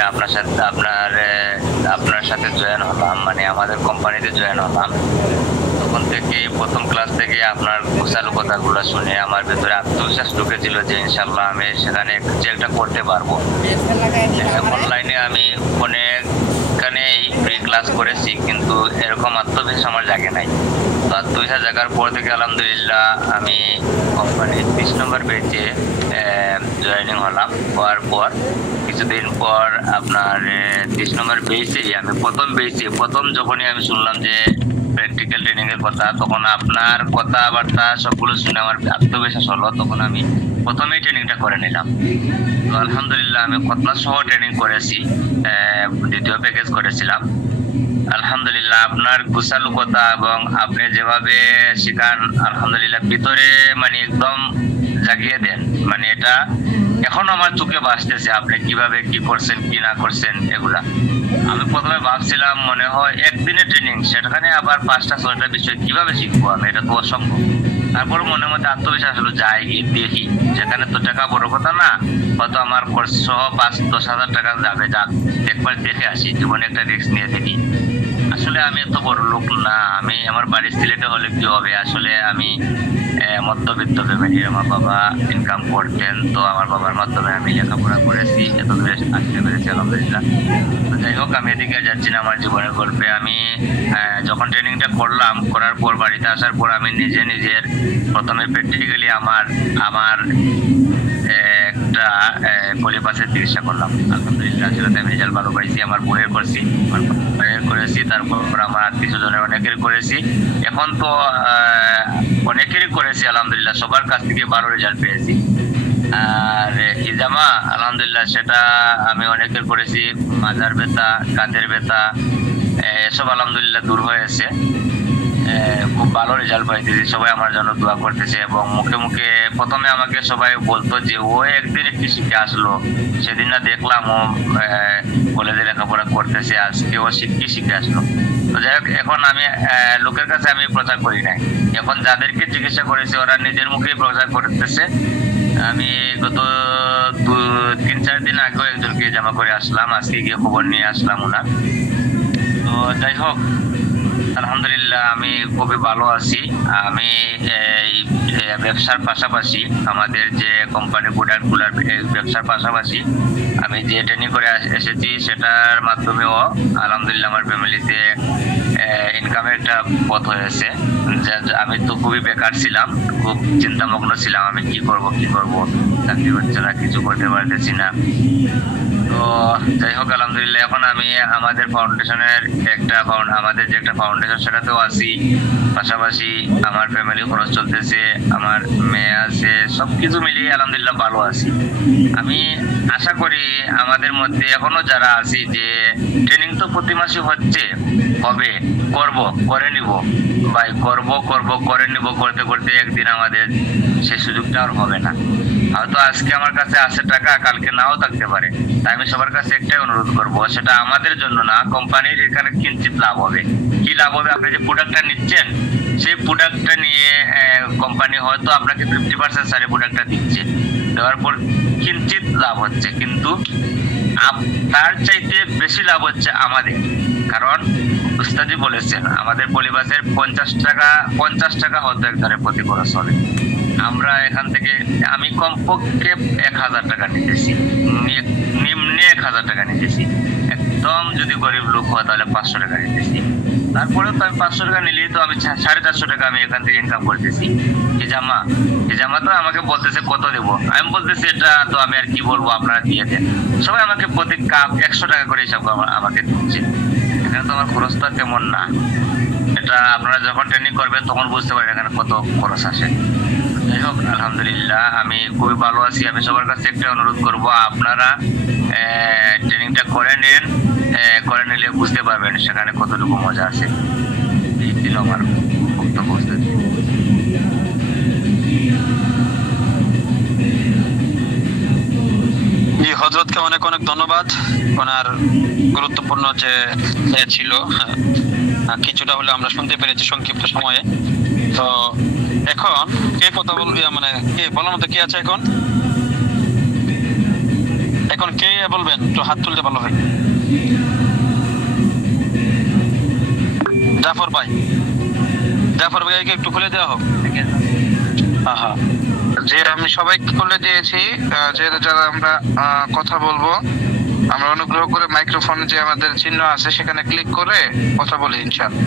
আপনার সাথে জয়েন হলাম, মানে আমাদের কোম্পানিতে জয়েন হলাম, তখন থেকে প্রথম ক্লাস থেকে আপনার গোছালো কথাগুলো শুনে আমার ভেতরে আত্মবিশ্বাস ঢুকেছিল যে ইনশাল্লাহ আমি সেখানে কিছু একটা করতে পারবো। অনলাইনে আমি অনেকখানেই ফ্রি ক্লাস করেছি কিন্তু এরকম আত্মবিশ্বাস আমার জাগে নাই। তো আত্মবিশ্বাস জাগার পর থেকে আলহামদুলিল্লাহ আমি কোম্পানির 20 নম্বর বেচে জয়েনিং হলাম। হওয়ার পর কিছুদিন পর আপনার 30 নম্বর বেচে আমি প্রথম যখনই আমি শুনলাম যে প্র্যাকটিক্যাল ট্রেনিং এর কথা, তখন আপনার কথাবার্তা সবগুলো শুনে আমার আত্মবিশ্বাস হলো। তখন আমি প্রথমেই ট্রেনিংটা করে নিলাম। তো আলহামদুলিল্লাহ আমি খতনা সহ ট্রেনিং করেছি, দ্বিতীয় প্যাকেজ করেছিলাম। আলহামদুলিল্লাহ আপনার গুছালু কথা এবং আপনি যেভাবে শিখান আলহামদুলিল্লাহ ভিতরে মানে একদম জাগিয়ে দেন। মানে এটা এখন আমার চোখে ভাসতেছে আপনি কিভাবে কি করছেন কি না করছেন এগুলা। আমি প্রথমে ভাবছিলাম মনে হয় একদিনের ট্রেনিং, সেখানে আবার 5টা-6টা বিষয় কিভাবে শিখবো আমি, এটা তো অসম্ভব। তারপর মনের মধ্যে আত্মবিশ্বাস হলো, যাই গিয়ে দেখি, সেখানে তো টাকা বড় কথা না, হয়তো আমার খরচ সহ 5-10 হাজার টাকা যাবে, যাক একবার দেখে আসি, জীবনে একটা রিস্ক নিয়ে দেখি। আসলে আমি এত বড় লোক না, আমি আমার বাড়ির সিলেটে হলে কি হবে, আসলে আমি মধ্যবিত্ত ফ্যামিলি, আমার বাবা ইনকাম করতেন, তো আমার বাবার মাধ্যমে আমি লেখাপড়া করেছি, এত দূরে আসতে পেরেছি আলহামদুলিল্লাহ। তো যাই হোক আমি এদিকে যাচ্ছি না আমার জীবনের গল্পে। আমি যখন ট্রেনিংটা করলাম, করার পর বাড়িতে আসার পর আমি নিজের প্রথমে প্র্যাকটিক্যালি আমার একটা পলিপাসের চিকিৎসা করলাম আলহামদুলিল্লাহ। সেটাতে আমি রেজাল্ট ভালো পাইছি, আমার বইয়ের করছি, করেছি, তারপর আমার আত্মীয় স্বজনের অনেকের করেছি। এখন তো অনেকেরই করেছি আলহামদুলিল্লাহ, সবার কাছ থেকে ভালো রেজাল্ট পেয়েছি। আর ইজামা আলহামদুলিল্লাহ সেটা আমি অনেকের করেছি, মাজার ব্যথা, কাঁধের ব্যথা এসব আলহামদুলিল্লাহ দূর হয়েছে, খুব ভালো রেজাল্ট পাইতেছি। সবাই আমার জন্য দোয়া করতেছে এবং মুখে মুখে প্রথমে আমাকে সবাই বলতো যে ও একদিন একটি শিখে আসলো, সেদিন না দেখলাম ও কলেজে লেখাপড়া করতেছে, আজকে ও শিখে আসলো। তো যাই হোক এখন আমি লোকের কাছে আমি প্রচার করি নাই, এখন যাদেরকে চিকিৎসা করেছি ওরা নিজের মুখেই প্রচার করতেছে। আমি গত 3-4 দিন আগেও একজনকে জমা করে আসলাম, আজকে গিয়ে খবর নিয়ে আসলাম ওনার। তো যাই হোক আলহামদুলিল্লাহ আমি খুবই ভালো আছি। আমি এই ব্যবসার পাশাপাশি আমাদের যে কোম্পানি প্রোডাক্টগুলোর ব্যবসার পাশাপাশি আমি যে ট্রেনিং করে এসেছি সেটার মাধ্যমেও আলহামদুলিল্লাহ আমার ফ্যামিলিতে ইনকামের একটা পথ হয়েছে। আমি তো খুবই বেকার ছিলাম, খুব চিন্তামগ্ন ছিলাম আমি কি করব, চাকরি হচ্ছে না, কিছু করতে পারতেছি না। তো যাই হোক আলহামদুলিল্লাহ এখন আমি আমাদের ফাউন্ডেশনের আমাদের যে একটা ফাউন্ডেশন সেটাতেও আছি, পাশাপাশি আমার ফ্যামিলি খরচ চলতেছে, আমার মেয়ে আছে, সবকিছু মিলিয়ে আলহামদুলিল্লাহ ভালো আছি। আমি আশা করি আমাদের মধ্যে এখনো যারা আছি যে ট্রেনিং তো প্রতি মাসে হচ্ছে, হবে, করে নিব ভাই, করে নিব, করতে করতে একদিন আমাদের সেই সুযোগটা আর হবে না। হয়তো আজকে আমার কাছে আছে টাকা, কালকে নাও থাকতে পারে। তাই আমি সবার কাছে একটাই অনুরোধ করবো, সেটা আমাদের জন্য না, কোম্পানির এখানে কিঞ্চিত লাভ হবে। কি লাভ হবে? আপনি যে প্রোডাক্টটা নিচ্ছেন সেই প্রোডাক্টটা নিয়ে কোম্পানি হয়তো আপনাকে 50% সারি প্রোডাক্টটা দিচ্ছে, দেওয়ার পর কিঞ্চিত লাভ হচ্ছে, কিন্তু তার চাইতে বেশি লাভ হচ্ছে আমাদের। কারণ উস্তাদি বলেছেন আমাদের পলিবাসের 50 টাকা হয়তো এক ধরনের প্রতি খরচ হবে, আমরা এখান থেকে আমি কমপক্ষে 1000 টাকা নিতেছি, নিম্নে 1000 টাকা নিতেছি, একদম যদি গরিব লোক হয় তাহলে 500 টাকা নিতেছি। তারপরে তো আমি 500 টাকা নিলেই তো আমি 450 টাকা আমি এখান থেকে ইনকাম করতেছি। এই জামা তো আমাকে বলতেছে কত দেবো, আমি বলতেছি এটা তো আমি আর কি বলবো, আপনারা দিয়ে দেন। সবাই আমাকে প্রতি কাপ 100 টাকা করে হিসাব আমাকে দিচ্ছে, এখানে তো আমার খরচটা তেমন না। এটা আপনারা যখন ট্রেনিং করবেন তখন বুঝতে পারবেন এখানে কত খরচ আসে। যাই হোক আলহামদুলিল্লাহ আমি খুবই ভালো আছি। আমি সবার কাছে একটা অনুরোধ করব, আপনারা ট্রেনিংটা করে নিলে বুঝতে পারবেন সেখানে কতটুকু মজা আছে। এই ছিল আমার বক্তব্য। জি হযরতকে অনেক অনেক ধন্যবাদ, ওনার গুরুত্বপূর্ণ যে ছিল কিছুটা হলে আমরা শুনতে পেরেছি সংক্ষিপ্ত সময়ে। তো এখন কে কথা বলবে, মানে কে বলার মতো কে আছে এখন কে বলবেন? তো হাত তুলতে ভালো হয়। জাফর ভাইকে একটু খুলে দেওয়া হোক। হ্যাঁ যে আমি সবাইকে খুলে দিয়েছি, যারা আমরা কথা বলবো আমরা অনুগ্রহ করে মাইক্রোফোনে যে আমাদের চিহ্ন আছে সেখানে ক্লিক করে কথা বলি ইনশাআল্লাহ।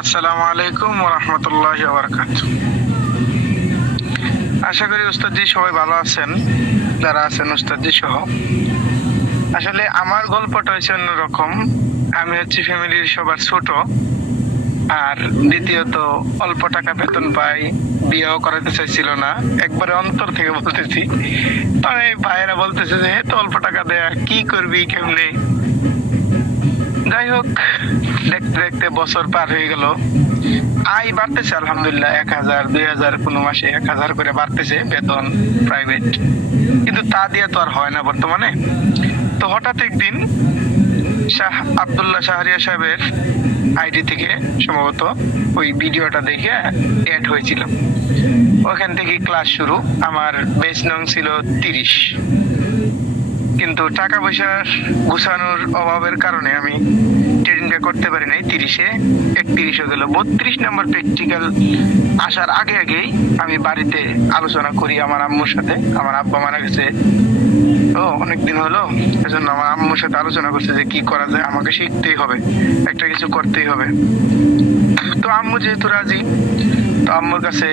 আসসালামু আলাইকুম ওয়া রাহমাতুল্লাহি ওয়া বারাকাতুহু। আশা করি উস্তাদজি সবাই ভালো আছেন, যারা আছেন উস্তাদজি সহ। আসলে আমার গল্পটা হচ্ছে অন্যরকম। আমি হচ্ছে ফ্যামিলির সবার ছোট, আর দ্বিতীয়ত অল্প টাকা বেতন পাই, বিয়েও করাতে চাইছিল না, একবারে অন্তর থেকে বলতেছি। তবে ভাইয়েরা বলতেছে যে এত অল্প টাকা দেয়া কি করবি কেমনে। যাই হোক, দেখতে দেখতে বছর পার হয়ে গেল, আয় বাড়তেছে আলহামদুলিল্লাহ, 1000 2000 কোনো মাসে 1000 করে বাড়তেছে বেতন প্রাইভেট, কিন্তু তা দিয়ে তো আর হয় না বর্তমানে। তো হঠাৎ একদিন শাহ আব্দুল্লাহ শাহরিয়া সাহেবের আইডি থেকে সম্ভবত ওই ভিডিওটা দেখে অ্যাড হয়েছিল, ওখান থেকে ক্লাস শুরু। আমার বেস নং ছিল 30, কিন্তু টাকা পয়সার গুছানোর অভাবের কারণে আমি ট্রেনিংটা করতে পারি নাই। 30-এ 31 হয়ে গেল। 32 নম্বর প্র্যাকটিক্যাল আসার আগে আগেই আমি বাড়িতে আলোচনা করি আমার আম্মুর সাথে। আমার আব্বা মারা গেছে তো অনেকদিন হলো, এজন্য আমার আম্মুর সাথে আলোচনা করছে যে কি করা যায়, আমাকে শিখতেই হবে, একটা কিছু করতেই হবে। তো আম্মু যেহেতু রাজি, তো আম্মুর কাছে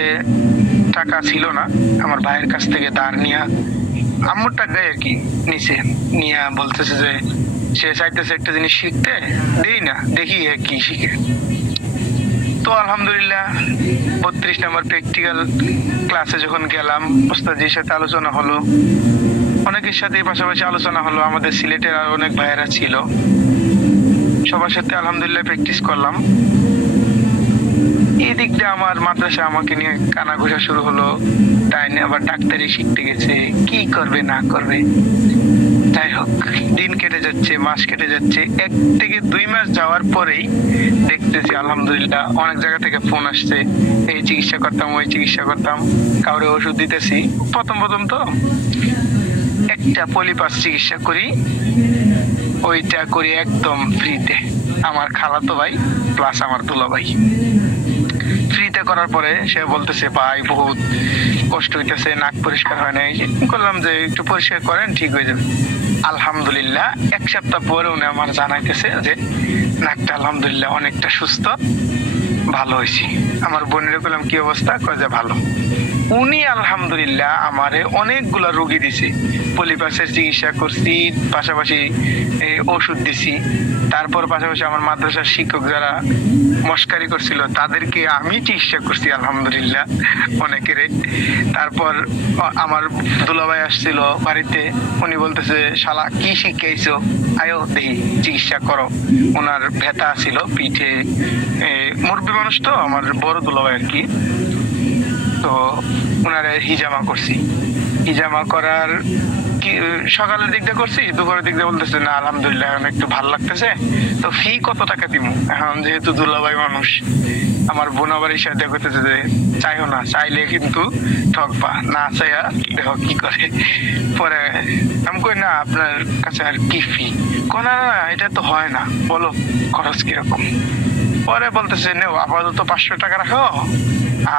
টাকা ছিল না, আমার ভাইয়ের কাছ থেকে ধার নিয়ে আম্মুর টাকায় আর কি নিচে নিয়ে বলতেছে যে সে চাইতেছে একটা জিনিস শিখতে, দেই না, দেখি কি শিখে। তো আলহামদুলিল্লাহ 32 নম্বর প্র্যাকটিক্যাল ক্লাসে যখন গেলাম, ওস্তাদের সাথে আলোচনা হলো, অনেকের সাথে পাশাপাশি আলোচনা হলো, আমাদের সিলেটের আর অনেক ভাইয়েরা ছিল, সবার সাথে আলহামদুলিল্লাহ প্র্যাকটিস করলাম। এই দিক দিয়ে আমার মাদ্রাসা আমাকে নিয়ে কানা ঘোষা শুরু হলো, তাই নিয়ে আবার ডাক্তারি শিখতে গেছে, কি করবে না করবে। যাই হোক, দিন কেটে যাচ্ছে, মাস কেটে যাচ্ছে। 1 থেকে 2 মাস যাওয়ার পরেই দেখতেছি আলহামদুলিল্লাহ অনেক জায়গা থেকে ফোন আসছে, এই চিকিৎসা করতাম, ওই চিকিৎসা করতাম, কাউরে ওষুধ দিতেছি। প্রথম তো একটা পলিপাস চিকিৎসা করি, ওইটা করি একদম ফ্রিতে। আমার খালাতো ভাই প্লাস আমার দুলা ভাই ফ্রিতে করার পরে সে বলতেছে ভাই বহুত কষ্ট হইতেছে, নাক পরিষ্কার হয় নাই। বললাম যে একটু পরিষ্কার করেন, ঠিক হয়ে যাবে। আলহামদুলিল্লাহ 1 সপ্তাহ পরে উনি আমার জানাইতেছে যে নাকটা আলহামদুলিল্লাহ অনেকটা সুস্থ, ভালো হয়েছি। আমার বোনের বললাম কি অবস্থা, কয় যে ভালো। উনি আলহামদুলিল্লাহ আমারে অনেকগুলা রোগী দিছে, পলিপাসের চিকিৎসা করছি, পাশাপাশি ওষুধ দিছি। তারপর পাশাপাশি আমার মাদ্রাসার শিক্ষক যারা মস্কারি করছিল তাদেরকে আমি চিকিৎসা করছি আলহামদুলিল্লাহ অনেকেরে। তারপর আমার দুলাভাই আসছিল বাড়িতে, উনি বলতেছে শালা কি শিখাইছো, আয়ো দেখি চিকিৎসা করো। ওনার ব্যথা ছিল পিঠে, মুরব্বী মানুষ তো আমার বড় দুলাভাই আর কি। তো ওনারে হিজামা করছি, হিজামা করার সকালের দিক দিয়ে করছি, দুপুরের দিক দিয়ে বলতেছে না আলহামদুলিল্লাহ এখন একটু ভালো লাগতেছে। তো ফি কত টাকা দিব, এখন যেহেতু দুলাভাই মানুষ, আমার বোনাবাড়ির সাথে করতেছে যে চাইও না, চাইলে কিন্তু ঠকবা, না চাইয়া দেখো কি করে। পরে আমি কই না আপনার কাছে আর কি ফি, না না এটা তো হয় না, বলো খরচ কিরকম। পরে বলতেছে নেও আপাতত 500 টাকা রাখো,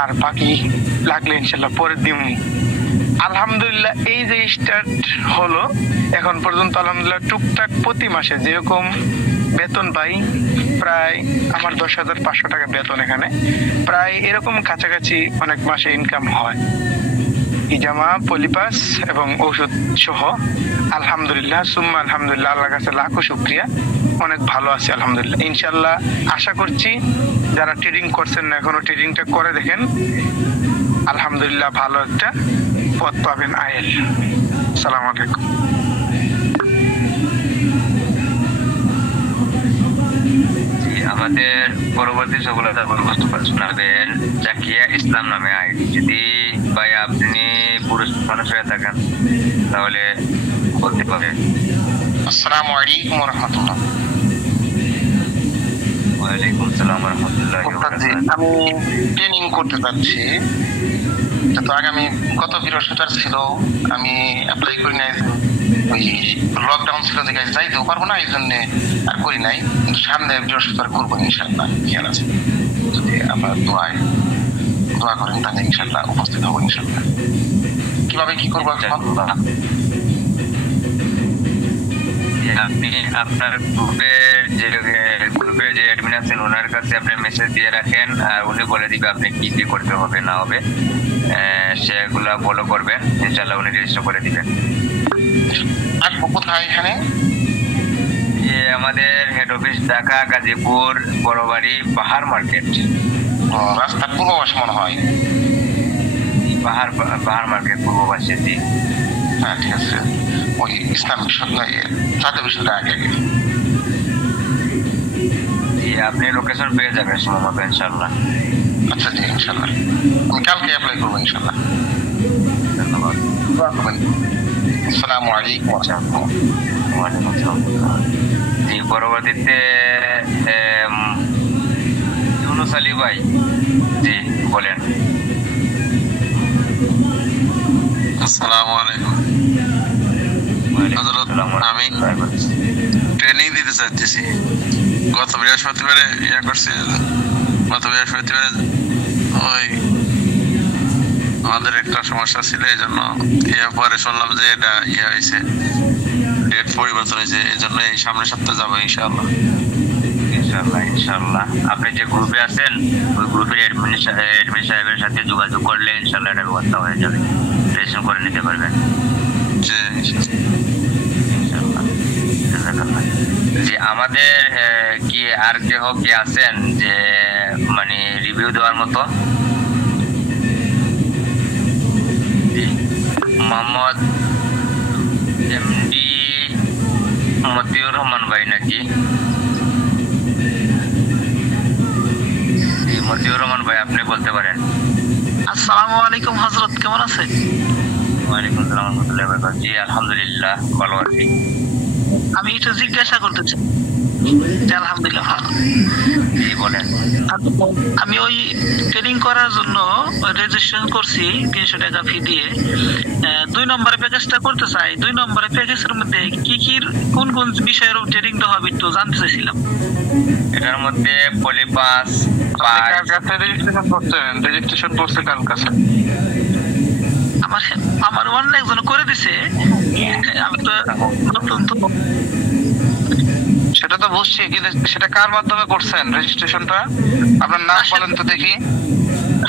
আর বাকি লাগলে ইনশাল্লাহ পরে দিব। আলহামদুলিল্লাহ এই যে স্টার্ট হলো এখন পর্যন্ত আলহামদুলিল্লাহ টুকটাক প্রতি মাসে যেরকম বেতন পাই, প্রায় আমার 10,500 টাকা বেতন, এখানে প্রায় এরকম কাছাকাছি অনেক মাসে ইনকাম হয়, ইজামা পলিপাস এবং ওষুধ সহ। আলহামদুলিল্লাহ সুম্মা আলহামদুলিল্লাহ, আল্লাহর কাছে লাখো শুকরিয়া, অনেক ভালো আছে আলহামদুলিল্লাহ। ইনশাল্লাহ আশা করছি যারা ট্রেডিং করছেন না এখনো ট্রেডিংটা করে দেখেন, আলহামদুলিল্লাহ ভালো একটা পথ পাবেন আয়ের। আসসালামু আলাইকুম। আমাদের পরবর্তী সফলতা শোনাবেন জাকিয়া ইসলাম নামে আইডি। যদি ভাই আপনি পুরুষ মানুষ হয়ে থাকেন তাহলে বলতে পারেন। আসসালামু আলাইকুম ওয়া রাহমাতুল্লাহ। ওয়ালাইকুম আসসালাম ওয়া রাহমাতুল্লাহ। আমি ট্রেনিং করতে যাচ্ছি, তো আগামী গত বৃহস্পতিবার ছিল, আমি অ্যাপ্লাই করি নাই, ওই লকডাউন ছিল যে যাইতেও পারবো না, এই জন্য আর করি নাই। কিন্তু সামনে বৃহস্পতিবার করবো ইনশাল্লাহ, খেয়াল আছে। যদি আপনার দোয়া করেন তাহলে ইনশাল্লাহ উপস্থিত হবো ইনশাল্লাহ। কিভাবে কি করবো আপনি আপনার গ্রুপের যে গ্রুপে যে অ্যাডমিন আছেন ওনার কাছে আপনি মেসেজ দিয়ে রাখেন, আর উনি বলে দিবে আপনি কি কি করতে হবে না হবে, সেগুলা ফলো করবেন, ইনশাআল্লাহ উনি রেজিস্টার করে দিবেন। আর কোথায় এখানে? আমাদের হেড অফিস ঢাকা, গাজীপুর, বড়বাড়ি, পাহাড় মার্কেট। রাস্তার পূর্ব পাশে মনে হয়। পাহাড় মার্কেট পূর্ব পাশে। জি হ্যাঁ ঠিক আছে, ওই ইসলাম জাতীয় বিশ্ববিদ্যালয় আগে আগে। জি আপনি লোকেশন পেয়ে যাবেন সময় মতো ইনশাআল্লাহ। আচ্ছা জি ইনশাআল্লাহ, আমি কালকে অ্যাপ্লাই করবো ইনশাআল্লাহ। ধন্যবাদ। আসসালামু আলাইকুম। ওয়ালাইকুম আসসালাম। জি পরবর্তীতে ইউনুস আলী ভাই, জি বলেন। আসসালামু আলাইকুম। আমি ট্রেনিং দিতে চাইতেছি। গত বৃহস্পতিবারে করছি, গত বৃহস্পতিবারে ওই আমাদের একটা সমস্যা ছিল, এই জন্য পরে শুনলাম যে এটা হয়েছে, ডেট পরিবর্তন হয়েছে, এই জন্য এই সামনের সপ্তাহে যাবো ইনশাআল্লাহ। ইনশাআল্লাহ আপনি যে গ্রুপে আছেন ওই গ্রুপের অ্যাডমিন সাহেবের সাথে যোগাযোগ করলে ইনশাআল্লাহ এটা ব্যবস্থা হয়ে যাবে, রেজিস্ট্রেশন করে নিতে পারবেন। জি আমাদের কি আর কেহ কি আছেন যে মানে রিভিউ দেওয়ার মতো? মোহাম্মদ এমডি মতিউর রহমান ভাই নাকি? মতিউর রহমান ভাই আপনি বলতে পারেন। আসসালামু আলাইকুম হযরত, কেমন আছেন? ওয়ালাইকুম আসসালাম ওয়া রাহমাতুল্লাহি ওয়া বারাকাতুহু। জি আলহামদুলিল্লাহ ভালো আছি। আমি একটু জিজ্ঞাসা করতে চাই। আলহামদুলিল্লাহ ভালো। জি বলেন। আমি ওই ট্রেনিং করার জন্য রেজিস্ট্রেশন করছি 300 টাকা ফি দিয়ে। 2 নম্বরের প্যাকেজটা করতে চাই। 2 নম্বরের প্যাকেজের মধ্যে কি কি কোন কোন বিষয়ের ট্রেনিংটা হবে একটু জানতে চাইছিলাম। এটার মধ্যে পলিপাস রেজিস্ট্রেশন করছে কার কাছে? আমার অনলাইন একজন করে দিছে, আমি তো নতুন তো। সেটা তো বুঝছি, কিন্তু সেটা কার মাধ্যমে করছেন রেজিস্ট্রেশনটা? আপনার নাম বলেন তো দেখি।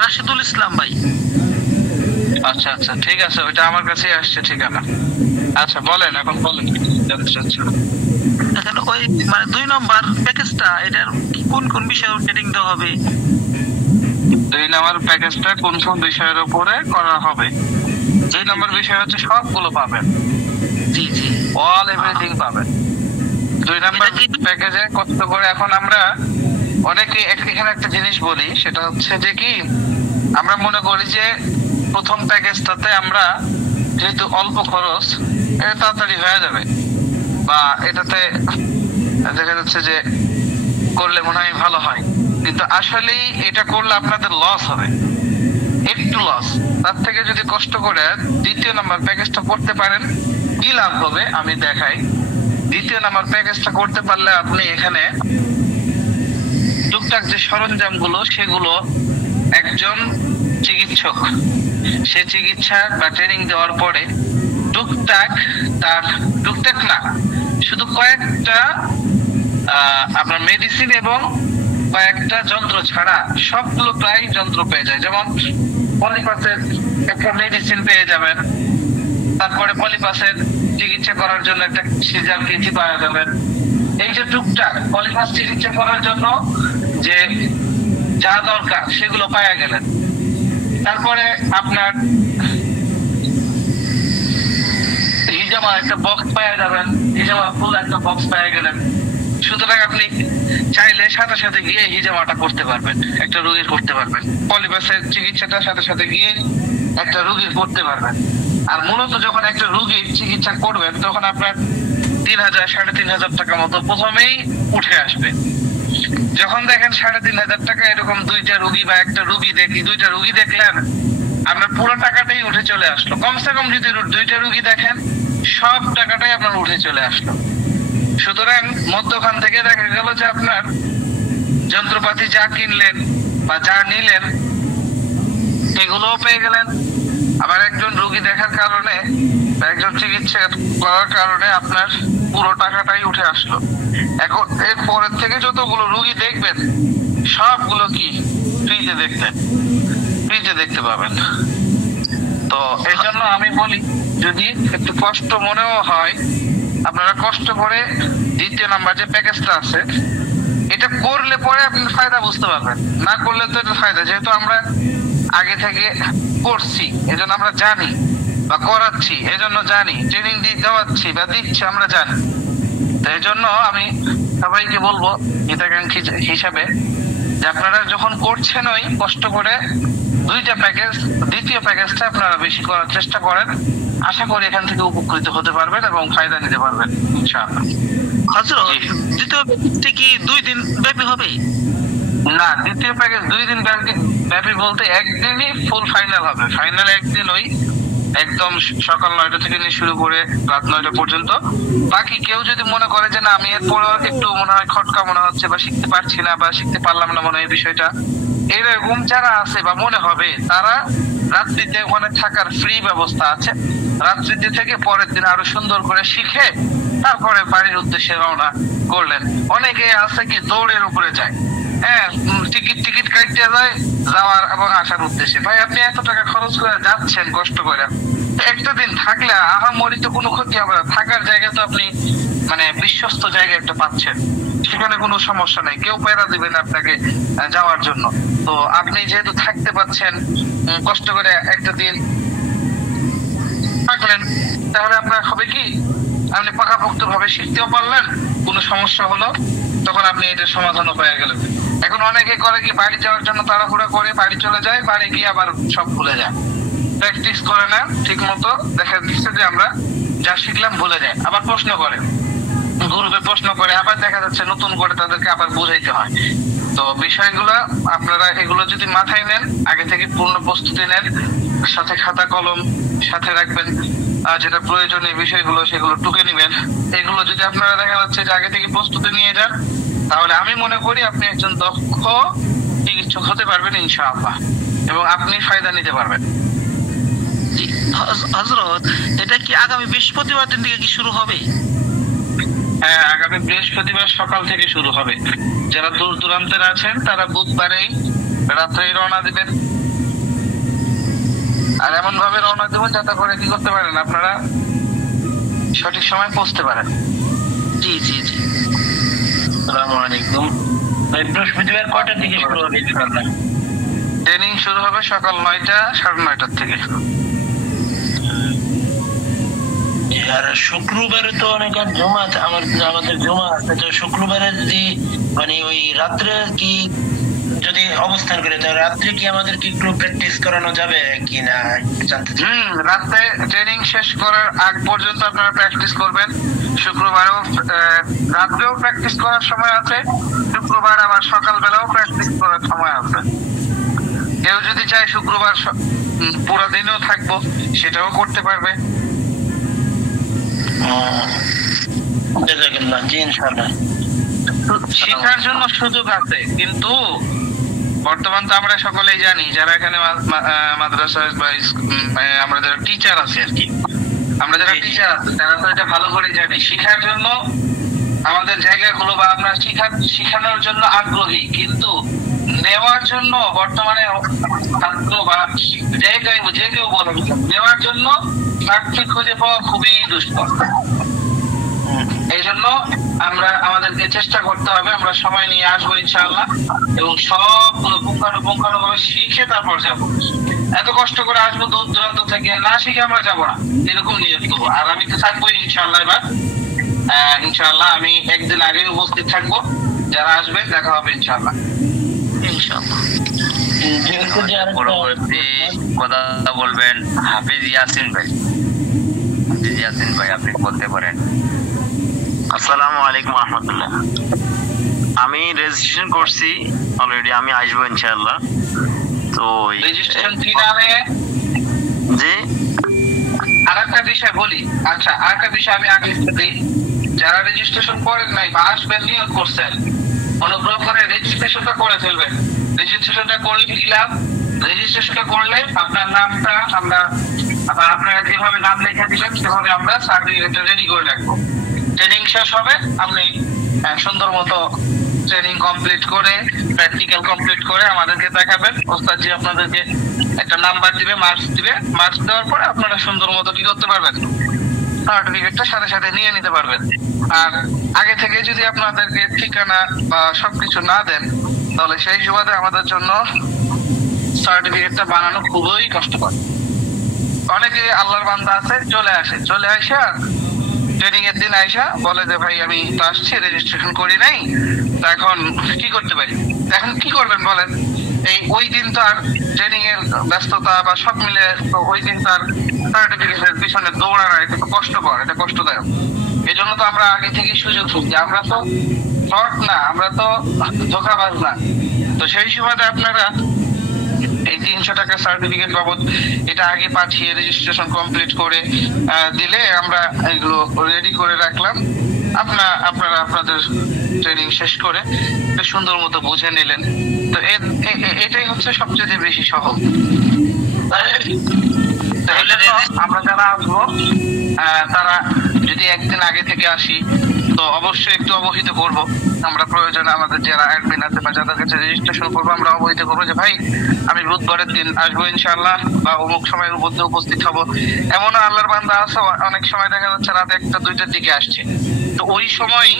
রাশিদুল ইসলাম ভাই। আচ্ছা আচ্ছা ঠিক আছে, ওইটা আমার কাছেই আসছে ঠিকানা। আচ্ছা বলেন, এখন বলেন জানতে চাচ্ছেন। এখন ওই মানে 2 নম্বর প্যাকেজটা এটার কোন কোন বিষয়ে ট্রেনিং দেওয়া হবে? 2 নম্বর প্যাকেজটা কোন কোন বিষয়ের উপরে করা হবে? 2 নম্বর বিষয় হচ্ছে সবগুলো পাবেন। জি জি অল এভরিথিং পাবেন 2 নম্বর প্যাকেজে। কত করে এখন আমরা অনেকে এখানে একটা জিনিস বলি, সেটা হচ্ছে যে কি আমরা মনে করি যে প্রথম প্যাকেজটাতে আমরা যেহেতু অল্প খরচ, এটা তাড়াতাড়ি হয়ে যাবে, বা এটাতে দেখা যাচ্ছে যে করলে মনে হয় ভালো হয়, কিন্তু আসলেই এটা করলে আপনাদের লস হবে, একটু লস। তার থেকে যদি কষ্ট করে 2য় নাম্বার প্যাকেজটা করতে পারেন, কি লাভ হবে আমি দেখাই। 2য় নাম্বার প্যাকেজটা করতে পারলে আপনি এখানে টুকটাক যে সরঞ্জাম গুলো সেগুলো একজন চিকিৎসক সে চিকিৎসা বা ট্রেনিং দেওয়ার পরে টুকটাক না, শুধু কয়েকটা আপনার মেডিসিন এবং কয়েকটা যন্ত্র ছাড়া সবগুলো প্রায় যন্ত্র পেয়ে যায়। যেমন পলিপাসের একটা মেডিসিন পেয়ে যাবেন, তারপরে পলিপাসের চিকিৎসা করার জন্য একটা সিজার কেজি পাওয়া যাবেন। এই যে টুকটাক পলিপাস চিকিৎসা করার জন্য যে যা দরকার সেগুলো পাওয়া গেলেন। তারপরে আপনার হিজামা একটা বক্স পাওয়া যাবেন, হিজামা ফুল একটা বক্স পাওয়া গেলেন। সুতরাং আপনি চাইলে সাথে সাথে গিয়ে হিজামাটা করতে পারবেন, একটা রোগীর করতে পারবেন। পলিপাসের চিকিৎসাটা সাথে সাথে গিয়ে একটা রোগীর করতে পারবেন। আর মূলত যখন একটা রোগীর চিকিৎসা করবেন তখন আপনার 3,000 3,500 টাকা মতো প্রথমেই উঠে আসবে। যখন দেখেন 3,500 টাকা এরকম 2টা রোগী বা একটা রোগী দেখি, 2টা রোগী দেখলেন আপনার পুরো টাকাটাই উঠে চলে আসলো। কমসে কম যদি 2টা রোগী দেখেন সব টাকাটাই আপনার উঠে চলে আসলো। সুতরাং মধ্যখান থেকে দেখা গেল যে আপনার যন্ত্রপাতি যা কিনলেন বা যা নিলেন এগুলোও পেয়ে গেলেন। আবার একজন রোগী দেখার কারণে একজন চিকিৎসা করার কারণে আপনার পুরো টাকাটাই উঠে আসলো। এখন এর পরের থেকে যতগুলো রোগী দেখবেন সবগুলো কি ফ্রিতে দেখতে পাবেন। তো এই জন্য আমি বলি, যদি একটু কষ্ট মনেও হয়, আপনারা কষ্ট করে দ্বিতীয় নাম্বার যে প্যাকেজটা আছে এটা করলে পরে আপনি ফায়দা বুঝতে পারবেন, না করলে তো এটা ফায়দা, যেহেতু আমরা আগে থেকে করছি এজন্য আমরা জানি, বা করাচ্ছি এজন্য জানি, ট্রেনিং দেওয়াচ্ছি বা দিচ্ছি আমরা জানি। তো এই জন্য আমি সবাইকে বলবো হিতাকাঙ্ক্ষী হিসাবে যে আপনারা যখন করছেন ওই কষ্ট করে দুইটা প্যাকেজ, দ্বিতীয় প্যাকেজটা আপনারা বেশি করার চেষ্টা করেন। আশা করি এখান থেকে উপকৃত হতে পারবেন এবং ফায়দা নিতে পারবেন ইনশাআল্লাহ। হযরত, দ্বিতীয় প্যাকেজটি কি 2 দিন ব্যাপী হবে? না, দ্বিতীয় প্যাকেজ 2 দিন ব্যাপী বলতে একদিনই ফুল ফাইনাল হবে। ফাইনাল একদিন ওই একদম সকাল 9টা থেকে নিয়ে শুরু করে রাত 9টা পর্যন্ত। বাকি কেউ যদি মনে করে যে না আমি এরপরে একটু মনে হয় খটকা মনে হচ্ছে বা শিখতে পারছি না বা শিখতে পারলাম না মনে হয় বিষয়টা, এরকম যারা আছে বা মনে হবে, তারা রাত্রিতে ওখানে থাকার ফ্রি ব্যবস্থা আছে। রাত্রিতে থেকে পরের দিন আরো সুন্দর করে শিখে তারপরে বাড়ির উদ্দেশ্যে রওনা করলেন। অনেকে আছে কি দৌড়ের উপরে যায়, হ্যাঁ টিকিট কাটতে যায় যাওয়ার এবং আসার উদ্দেশ্যে। ভাই আপনি এত টাকা খরচ করে যাচ্ছেন কষ্ট করে, একটা দিন থাকলে আহামরি তো কোনো ক্ষতি হবে না। থাকার জায়গা তো আপনি মানে বিশ্বস্ত জায়গা একটা পাচ্ছেন, সেখানে কোনো সমস্যা নেই, কেউ পেরা দিবেন আপনাকে যাওয়ার জন্য। তো আপনি যেহেতু থাকতে পাচ্ছেন, কষ্ট করে একটা দিন থাকলেন, তাহলে আপনার হবে কি আপনি পাকাপোক্ত ভাবে শিখতেও পারলেন, কোনো সমস্যা হলো তখন আপনি এটার সমাধানও পেয়ে গেলেন। এখন অনেকে করে কি বাড়ি যাওয়ার জন্য তাড়াহুড়া করে বাড়ি চলে যায়, বাড়ি গিয়ে আবার সব ভুলে যায়, প্র্যাকটিস করে না ঠিক মতো, দেখা যাচ্ছে যে আমরা যা শিখলাম ভুলে যায়, আবার প্রশ্ন করে, গ্রুপে প্রশ্ন করে, আবার দেখা যাচ্ছে নতুন করে তাদেরকে আবার বুঝাইতে হয়। তো বিষয়গুলো আপনারা এগুলো যদি মাথায় নেন, আগে থেকে পূর্ণ প্রস্তুতি নেন, সাথে খাতা কলম সাথে রাখবেন, যেটা প্রয়োজনীয় বিষয়গুলো সেগুলো টুকে নিবেন। এগুলো যদি আপনারা দেখা যাচ্ছে যে আগে থেকে প্রস্তুতি নিয়ে যান, তাহলে আমি মনে করি আপনি একজন দক্ষ চিকিৎসক হতে পারবেন ইনশাআল্লাহ, এবং আপনি ফায়দা নিতে পারবেন। হযরত, এটা কি আগামী বৃহস্পতিবার দিন থেকে কি শুরু হবে? হ্যাঁ, আগামী বৃহস্পতিবার সকাল থেকে শুরু হবে। যারা দূর দূরান্তের আছেন তারা বুধবারেই রাত্রেই রওনা দিবেন, আর এমন ভাবে রওনা দেবেন যাতে করে কি করতে পারেন আপনারা সঠিক সময় পৌঁছতে পারেন। জি জি জি। আসসালামু আলাইকুম। বৃহস্পতিবার কয়টার দিকে শুরু হবে? ট্রেনিং শুরু হবে সকাল 9টা 9:30 থেকে। আর শুক্রবারে তো অনেক জমা, আমাদের জমা আছে, তো শুক্রবারে যদি মানে ওই রাত্রে কি যদি অবস্থান করে, তো রাত্রে কি আমাদের কি একটু প্র্যাকটিস করানো যাবে কি না জানতে চাই। রাতে ট্রেনিং শেষ করার আগ পর্যন্ত আপনারা প্র্যাকটিস করবেন। শুক্রবারেও রাত্রেও প্র্যাকটিস করার সময় আছে, শুক্রবার আবার সকালবেলাও প্র্যাকটিস করার সময় আছে। কেউ যদি চায় শুক্রবার পুরো দিনও থাকবো সেটাও করতে পারবে। শেখার জন্য সুযোগ আছে, কিন্তু বর্তমান তো আমরা সকলেই জানি যারা এখানে মাদ্রাসা বা আমরা যারা টিচার আছে আর কি, আমরা যারা টিচার আছে তারা তো এটা ভালো করে জানি। শেখার জন্য আমাদের জায়গাগুলো বা আমরা শিখানোর জন্য আগ্রহী, কিন্তু নেওয়ার জন্য বর্তমানে ছাত্র বা জায়গায় যে কেউ বলে নেওয়ার জন্য প্রার্থী খুঁজে পাওয়া খুবই দুষ্কর। এই জন্য আমরা আমাদেরকে চেষ্টা করতে হবে, আমরা সময় নিয়ে আসবো ইনশাআল্লাহ, এবং সবগুলো পুঙ্খানুপুঙ্খানুভাবে শিখে তারপর যাবো। এত কষ্ট করে আসবো দূর দূরান্ত থেকে, না শিখে আমরা যাবো না, এরকম নিয়ত করবো। আর আমি তো থাকবো ইনশাআল্লাহ, এবার ইনশাআল্লাহ আমি একদিন আগে উপস্থিত থাকবো, যারা আসবে দেখা হবে ইনশাআল্লাহ। কথা বলবেন হাফিজ ইয়াসিন ভাই। হাফিজ ইয়াসিন ভাই, আপনি বলতে পারেন। আসসালামু আলাইকুম রহমতুল্লাহ। আমি রেজিস্ট্রেশন করছি অলরেডি, আমি আসবো ইনশাআল্লাহ। তো রেজিস্ট্রেশন ফি নামে জি আরেকটা বিষয় বলি। আচ্ছা, আরেকটা বিষয় আমি আগে দিই, যারা রেজিস্ট্রেশন করেন নাই বা আসবেন নিয়োগ করছেন, অনুগ্রহ করে রেজিস্ট্রেশনটা করে ফেলবেন। রেজিস্ট্রেশনটা করলে কি লাভ? রেজিস্ট্রেশনটা করলে আপনার নামটা আমরা আবার আপনারা যেভাবে নাম লেখা দিবেন সেভাবে আমরা সার্টিফিকেটটা রেডি করে রাখবো। ট্রেনিং শেষ হবে, আপনি সুন্দর মতো ট্রেনিং কমপ্লিট করে প্র্যাকটিক্যাল কমপ্লিট করে আমাদেরকে দেখাবেন। ওস্তাদ জি আপনাদেরকে একটা নাম্বার দিবে, মার্কস দিবে। মার্কস দেওয়ার পরে আপনারা সুন্দর মতো কি করতে পারবেন, সার্টিফিকেটটা সাথে সাথে নিয়ে নিতে পারবেন। আর আগে থেকে যদি আপনাদেরকে ঠিকানা বা সবকিছু না দেন তাহলে সেই সুবাদে আমাদের জন্য সার্টিফিকেটটা বানানো খুবই কষ্টকর। অনেকে আল্লাহর বান্দা আছে চলে আসা ট্রেনিং এর দিন আইসা বলে যে ভাই আমি তো আসছি, রেজিস্ট্রেশন করি নাই, তা এখন কি করতে পারি? এখন কি করবেন বলেন? ওই দিন তো আর ট্রেনিং এর ব্যস্ততা বা সব মিলে তো ওই দিন তার সার্টিফিকেটের পিছনে দৌড়ানো এটা তো কষ্টকর, এটা কষ্টদায়ক। এই জন্য তো আমরা আগে থেকে সুযোগ সুবিধা, আমরা তো ফ্রড না, আমরা তো ধোঁকাবাজ না। তো সেই সুবাদে আপনারা এই 300 টাকা সার্টিফিকেট বাবদ এটা আগে পাঠিয়ে রেজিস্ট্রেশন কমপ্লিট করে দিলে আমরা এগুলো রেডি করে রাখলাম। আপনারা আপনাদের ট্রেনিং শেষ করে সুন্দর মতো বুঝে নিলেন। তো এটাই হচ্ছে সবচেয়ে বেশি সহজ। আমরা যারা আসবো তারা যদি একদিন আগে থেকে আসি তো অবশ্যই একটু অবহিত করব। আমরা প্রয়োজনে আমাদের যারা অ্যাডমিন আছে বা যাদের কাছে রেজিস্ট্রেশন করবো আমরা অবহিত করবো যে ভাই আমি বুধবারের দিন আসবো ইনশাআল্লাহ, বা অমুক সময়ের মধ্যে উপস্থিত হব। এমনও আল্লাহর বান্দা আছে অনেক সময় দেখা যাচ্ছে রাত 1টা-2টার দিকে আসছে। তো ওই সময়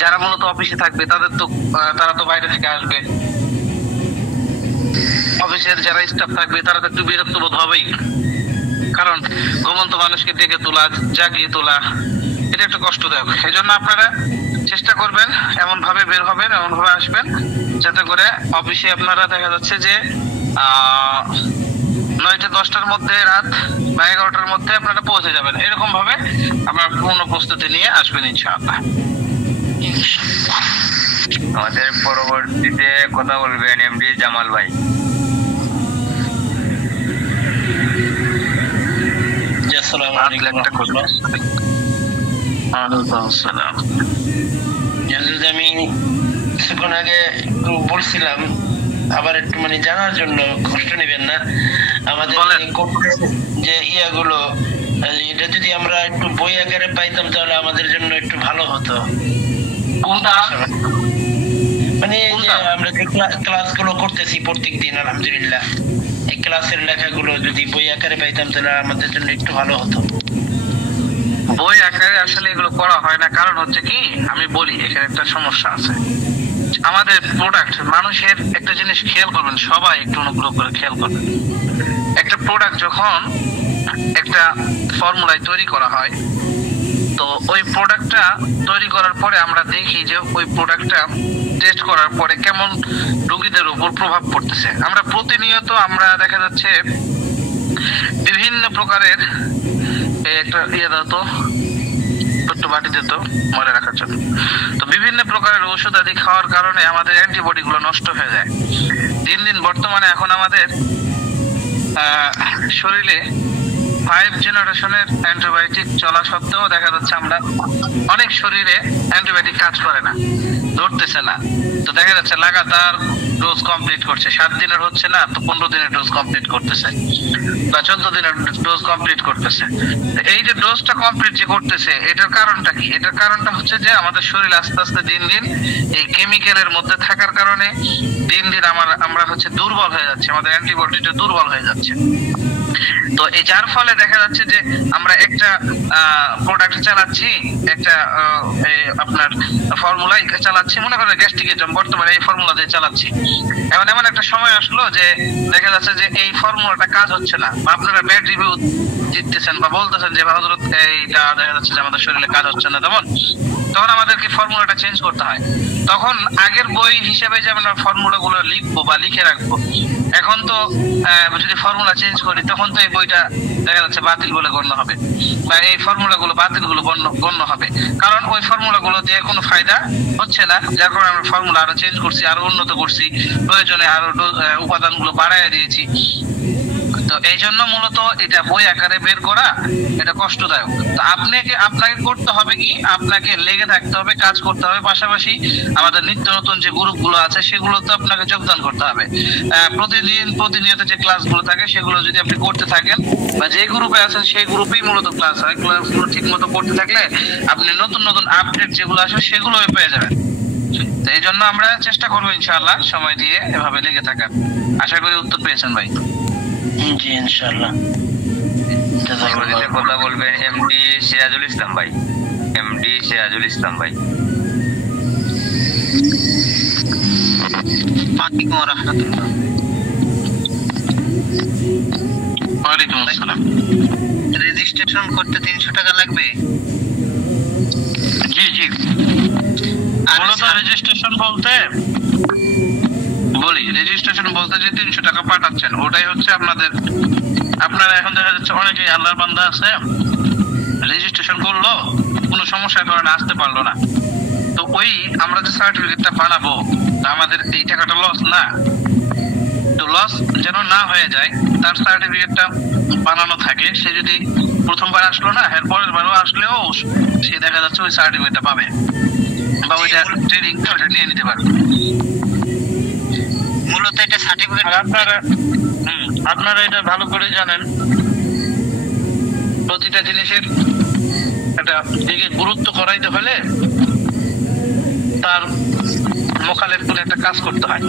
যারা মূলত অফিসে থাকবে তারা তো বাইরে থেকে আসবে, অফিসের যারা স্টাফ থাকবে তারা তো একটু বিরক্ত বোধ হবেই, কারণ ঘুমন্ত মানুষকে ডেকে তোলা, জাগিয়ে তোলা এটা একটু কষ্টদায়ক। এই জন্য আপনারা চেষ্টা করবেন এমন ভাবে বের হবেন, এমন ভাবে আসবেন যাতে করে অফিসে আপনারা দেখা যাচ্ছে যে 9টা-10টার মধ্যে রাত বা 11টার মধ্যে আপনারা পৌঁছে যাবেন। এরকম ভাবে আপনারা পূর্ণ প্রস্তুতি নিয়ে আসবেন ইনশাআল্লাহ। আমাদের পরবর্তীতে কথা বলবেন এমডি জামাল ভাই। আসসালামু আলাইকুম। আমি কিছুক্ষণ আগে বলছিলাম, আবার একটু মানে জানার জন্য, কষ্ট নেবেন না। আমাদের যে ইয়াগুলো এটা যদি আমরা একটু বই আকারে পাইতাম তাহলে আমাদের জন্য একটু ভালো হতো। মানে আমরা যে ক্লাসগুলো করতেছি প্রত্যেকদিন আলহামদুলিল্লাহ, এই ক্লাসের লেখাগুলো যদি বই আকারে পাইতাম তাহলে আমাদের জন্য একটু ভালো হতো। বই আকারে আসলে এগুলো করা হয় না, কারণ হচ্ছে কি আমি বলি এখানে একটা সমস্যা আছে। আমাদের প্রোডাক্ট, মানুষের একটা জিনিস খেয়াল করবেন, সবাই একটু অনুগ্রহ করে খেয়াল করবেন। একটা প্রোডাক্ট যখন একটা ফর্মুলায় তৈরি করা হয়, তো ওই প্রোডাক্টটা তৈরি করার পরে আমরা দেখি যে ওই প্রোডাক্টটা টেস্ট করার পরে কেমন রোগীদের উপর প্রভাব পড়তেছে। আমরা প্রতিনিয়ত আমরা দেখা যাচ্ছে বিভিন্ন প্রকারের একটা দাও তো একটু বাটি দিত মনে রাখার জন্য। তো বিভিন্ন প্রকারের ঔষধ আদি খাওয়ার কারণে আমাদের অ্যান্টিবডি গুলো নষ্ট হয়ে যায়। দিন দিন বর্তমানে এখন আমাদের শরীরে 5 জেনারেশনের অ্যান্টিবায়োটিক চলা সত্ত্বেও দেখা যাচ্ছে আমরা অনেক শরীরে অ্যান্টিবায়োটিক কাজ করে না, ধরতেছে না। তো দেখা যাচ্ছে লাগাতার ডোজ কমপ্লিট করছে, 7 দিনের হচ্ছে না তো 15 দিনের ডোজ কমপ্লিট করতেছে বা 14 দিনের ডোজ কমপ্লিট করতেছে। এই যে ডোজটা কমপ্লিট যে করতেছে এটার কারণটা কি? এটার কারণটা হচ্ছে যে আমাদের শরীর আস্তে আস্তে দিন দিন এই কেমিক্যালের মধ্যে থাকার কারণে দিন দিন আমরা হচ্ছে দুর্বল হয়ে যাচ্ছে, আমাদের অ্যান্টিবডিটা দুর্বল হয়ে যাচ্ছে। তো এই যার ফলে দেখা যাচ্ছে যে আমরা একটা প্রোডাক্ট চালাচ্ছি, একটা আপনার ফর্মুলা চালাচ্ছি, মনে করেন গ্যাস্ট্রিক এজম বর্তমানে এই ফর্মুলা দিয়ে চালাচ্ছি। এমন একটা সময় আসলো যে দেখা যাচ্ছে যে এই ফর্মুলাটা কাজ হচ্ছে না, বা আপনারা ব্যাড রিভিউ দিতেছেন বা বলতেছেন যে হযরত এইটা দেখা যাচ্ছে যে আমাদের শরীরে কাজ হচ্ছে না, তখন আমাদেরকে ফর্মুলাটা চেঞ্জ করতে হয়। তখন আগের বই হিসেবে যে আমরা ফর্মুলা গুলো লিখবো বা লিখে রাখবো, এখন তো যদি ফর্মুলা চেঞ্জ করি তখন তো এই বইটা দেখা যাচ্ছে বাতিল বলে গণ্য হবে, বা এই ফর্মুলা গুলো বাতিল গুলো গণ্য হবে, কারণ ওই ফর্মুলা গুলো দিয়ে কোনো ফায়দা হচ্ছে না। যার কারণে আমরা ফর্মুলা আরো চেঞ্জ করছি, আরো উন্নত করছি, প্রয়োজনে আরো উপাদান গুলো বাড়াইয়া দিয়েছি। তো এই জন্য মূলত এটা বই আকারে বের করা এটা কষ্টদায়ক। তো আপনাকে করতে হবে কি, আপনাকে লেগে থাকতে হবে, কাজ করতে হবে, পাশাপাশি আমাদের নিত্য নতুন যে গ্রুপগুলো আছে সেগুলোতে আপনাকে যোগদান করতে হবে। প্রতিনিয়ত যে ক্লাসগুলো থাকে সেগুলো যদি আপনি করতে থাকেন বা যে গ্রুপে আছেন সেই গ্রুপেই মূলত ক্লাস হয়, ক্লাসগুলো ঠিক মতো করতে থাকলে আপনি নতুন নতুন আপডেট যেগুলো আসবে সেগুলো পেয়ে যাবেন। তো এই জন্য আমরা চেষ্টা করবো ইনশাআল্লাহ সময় দিয়ে এভাবে লেগে থাকার। আশা করি উত্তর পেয়েছেন ভাই। জি ইনশাআল্লাহ। কথা বলবেন এমডি সিরাজুল ইসলাম ভাই। এমডি সিরাজুল ইসলাম ভাই। ওয়া রাহমাতুল্লাহ। ওয়ালাইকুম আসসালাম। রেজিস্ট্রেশন করতে 300 টাকা লাগবে? জি জি। মূলত রেজিস্ট্রেশন বলতে যে 300 টাকা পাঠাচ্ছেন ওটাই হচ্ছে আপনারা এখন দেখা যাচ্ছে অনেকেই আল্লাহর বান্দা আছে রেজিস্ট্রেশন করলো কোনো সমস্যার কারণে আসতে পারলো না, তো ওই আমরা যে সার্টিফিকেটটা বানাবো আমাদের এই টাকাটা লস না, তো লস যেন না হয়ে যায় তার সার্টিফিকেটটা বানানো থাকে। সে যদি প্রথমবার আসলো না, এর পরের বারও আসলেও সে দেখা যাচ্ছে ওই সার্টিফিকেটটা পাবে বা ওইটা ট্রেনিং ওইটা নিয়ে নিতে পারবে। মূলত এটা সার্টিফিকেট আপনারা এটা ভালো করে জানেন, প্রতিটা জিনিসের একটা দিকে গুরুত্ব করাইতে হলে তার মোকালের করে একটা কাজ করতে হয়।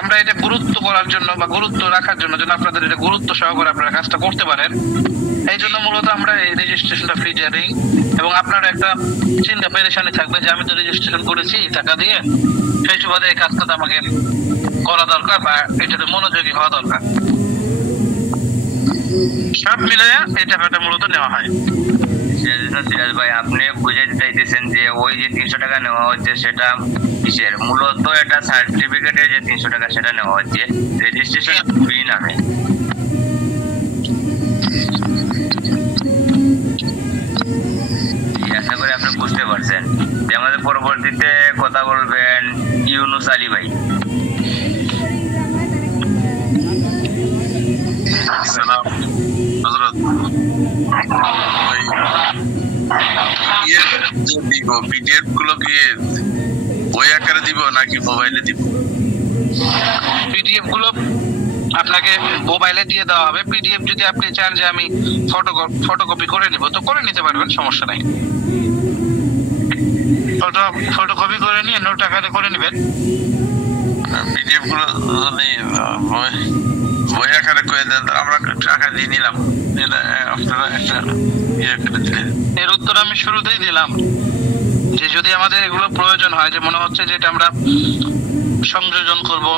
আমরা এটা গুরুত্ব করার জন্য বা গুরুত্ব রাখার জন্য যেন আপনাদের এটা গুরুত্ব সহকারে আপনারা কাজটা করতে পারেন, এই জন্য মূলত আমরা এই রেজিস্ট্রেশনটা ফ্রি দিয়ে দিই। এবং আপনার একটা চিন্তা পেরেশানি থাকবে যে আমি তো রেজিস্ট্রেশন করেছি টাকা দিয়ে, সেই সুবাদে এই কাজটা তো আমাকে করা দরকার বা এটাতে মনোযোগী হওয়া দরকার। সব মিলে এই টাকাটা মূলত নেওয়া হয়। সিরাজ ভাই আপনি বুঝাইতে চাইতেছেন যে ওই যে 300 টাকা নেওয়া হচ্ছে সেটা কিসের? মূলত এটা সার্টিফিকেটের যে 300 টাকা সেটা নেওয়া হচ্ছে রেজিস্ট্রেশন ফি নামে। আশা করি আপনি বুঝতে পারছেন। যে আমাদের পরবর্তীতে কথা বলবেন ইউনুস আলী ভাই। পিডিএফ গুলো কি বই আকারে দিব নাকি মোবাইলে দিব? পিডিএফ গুলো আপনাকে মোবাইলে দিয়ে দেওয়া হবে। পিডিএফ যদি আপনি চান যে আমি ফটোকপি করে নিব তো করে নিতে পারবেন, সমস্যা নাই। ফটোকপি করে নিয়ে নোট আকারে করে নেবেন। পিডিএফ গুলো যদি বই আকারে করে দেন আমরা টাকা দিয়ে নিলাম, আপনারা একটা ইয়ে করে দিলেন। এর উত্তর আমি শুরুতেই দিলাম যে যদি আমাদের এগুলো প্রয়োজন হয়, যে মনে হচ্ছে যে এটা আমরা সংযোজন করব,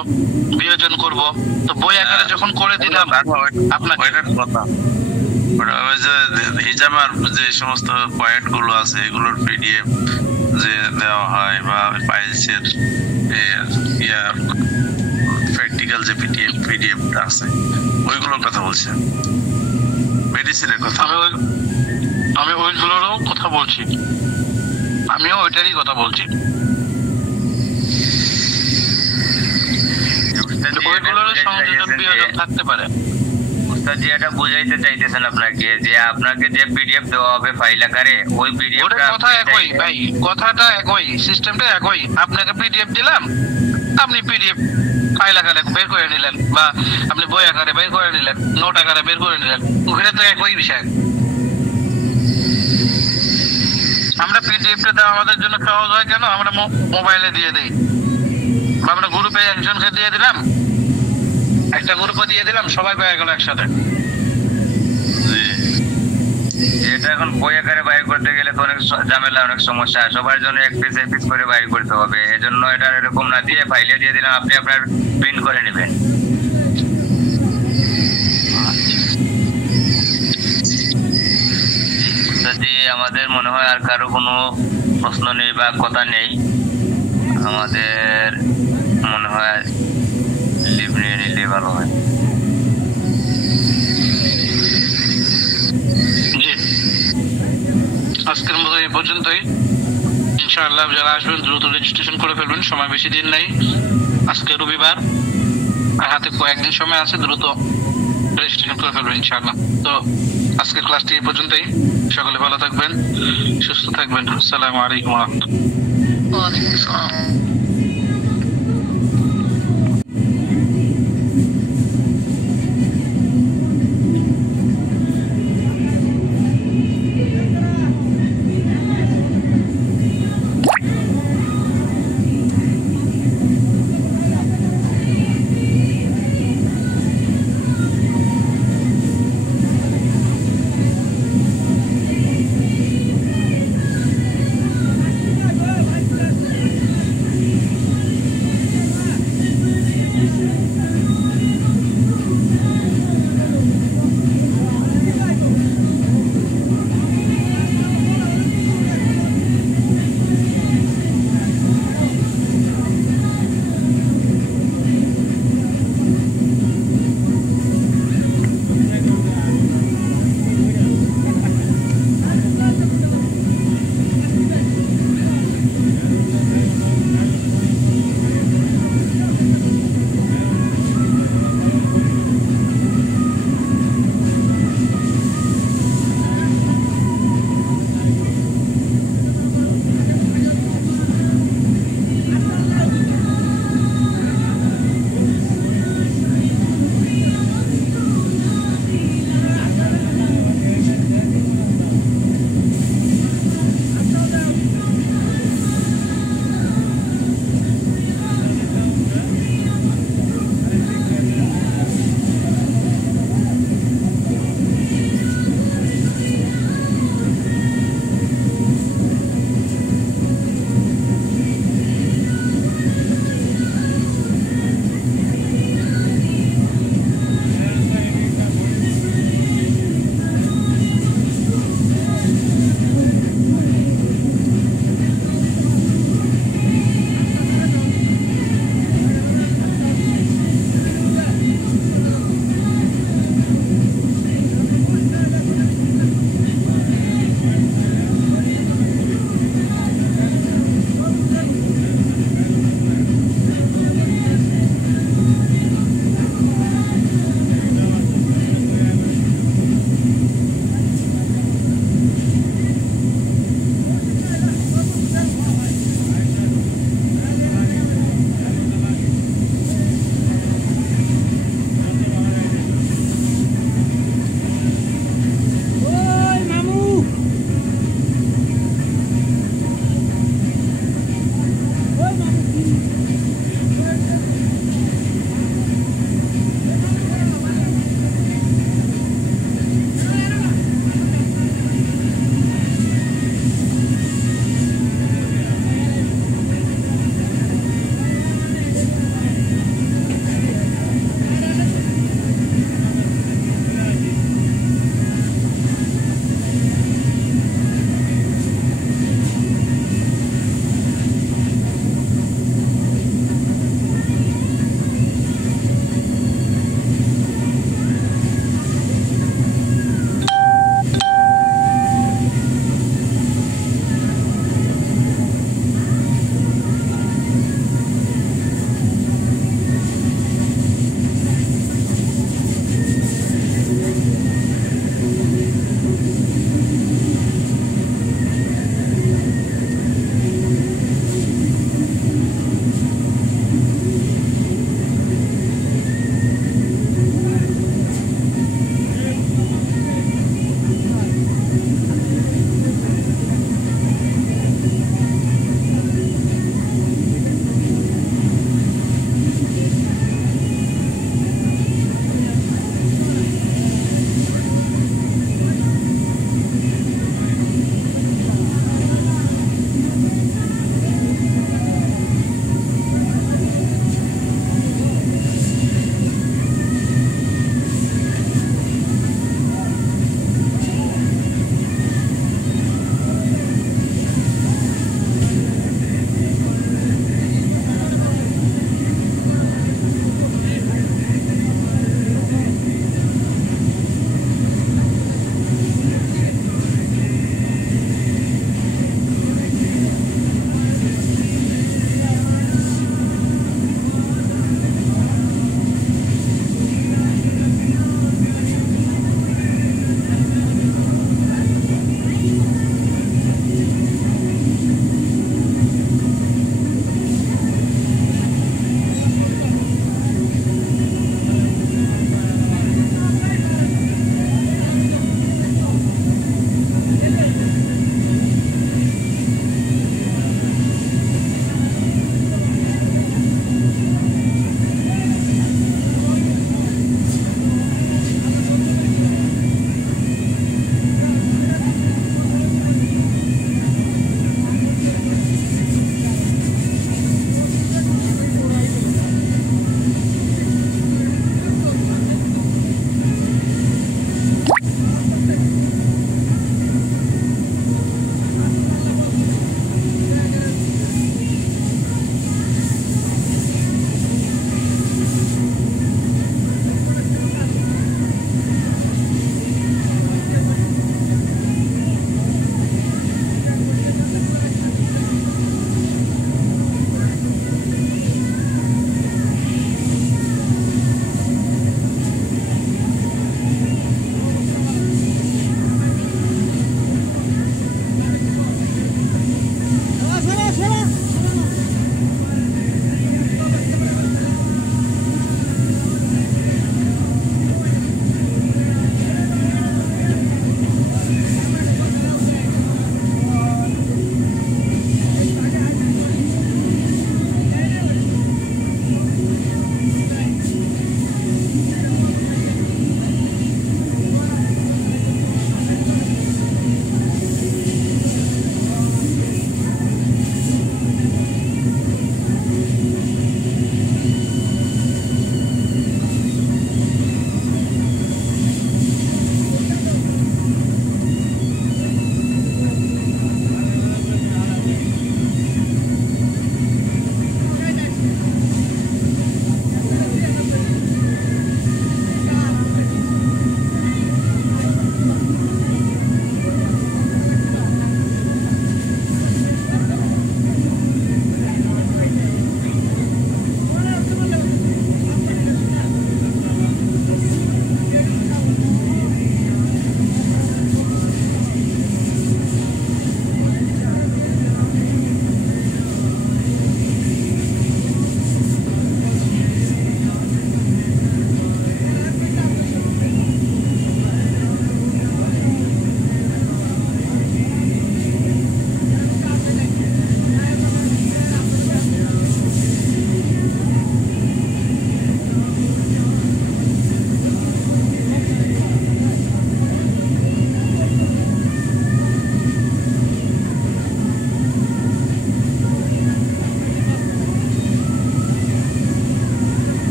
বিয়োজন করব, তো বই আকারে যখন করে দিলাম আপনাকে কথা হিজামার যে সমস্ত পয়েন্ট গুলো আছে এগুলোর পিডিএফ যে দেওয়া হয় বা পাইলসের প্র্যাকটিক্যাল যে পিডিএফ আছে ওইগুলোর কথা বলছেন, মেডিসিনের কথা। আমি ওইগুলোরও কথা বলছি, আমিও ওইটারই কথা বলছি। ওইগুলোর সংযোজন বিয়োজন থাকতে পারে। উস্তাদ জি এটা বুঝাইতে চাইতেছেন আপনাকে যে আপনাকে যে পিডিএফ দেওয়া হবে ফাইল আকারে ওই পিডিএফটা কথা একই ভাই, কথাটা একই, সিস্টেমটা একই। আপনাকে পিডিএফ দিলাম, আপনি পিডিএফ ফাইল আকারে বের করে নিলেন বা আপনি বই আকারে বের করে নিলেন, নোট আকারে বের করে নিলেন, ওখানে তো একই বিষয়। আমরা পিডিএফটা দেওয়া আমাদের জন্য সহজ হয় কেন, আমরা মোবাইলে দিয়ে দিই বা আমরা গ্রুপে একজনকে দিয়ে দিলাম, একটা গ্রুপে দিয়ে দিলাম, সবাই পেয়ে গেল একসাথে। এটা এখন বই আকারে বাইর করতে গেলে তো অনেক ঝামেলা, অনেক সমস্যা, সবার জন্য এক পিস করে বাইর করতে হবে। এজন্য এটা এরকম না দিয়ে ফাইলে দিয়ে দিলাম, আপনি আপনার প্রিন্ট করে নেবেন। যদি আমাদের মনে হয় আর কারো কোনো প্রশ্ন নেই বা কথা নেই, আমাদের মনে হয় লিভ নিয়ে নিলে ভালো হয়। জি, আজকের মতো এই পর্যন্তই। ইনশাআল্লাহ যারা আসবেন দ্রুত রেজিস্ট্রেশন করে ফেলবেন, সময় বেশি দিন নাই, আজকে রবিবার আর হাতে কয়েকদিন সময় আছে, দ্রুত রেজিস্ট্রেশন করে ফেলবেন ইনশাআল্লাহ। তো আজকের ক্লাসটি এই পর্যন্তই। সকলে ভালো থাকবেন, সুস্থ থাকবেন। আসসালামু আলাইকুম ওয়া রাহমাতুল্লাহ। ওয়ালাইকুম আসসালাম।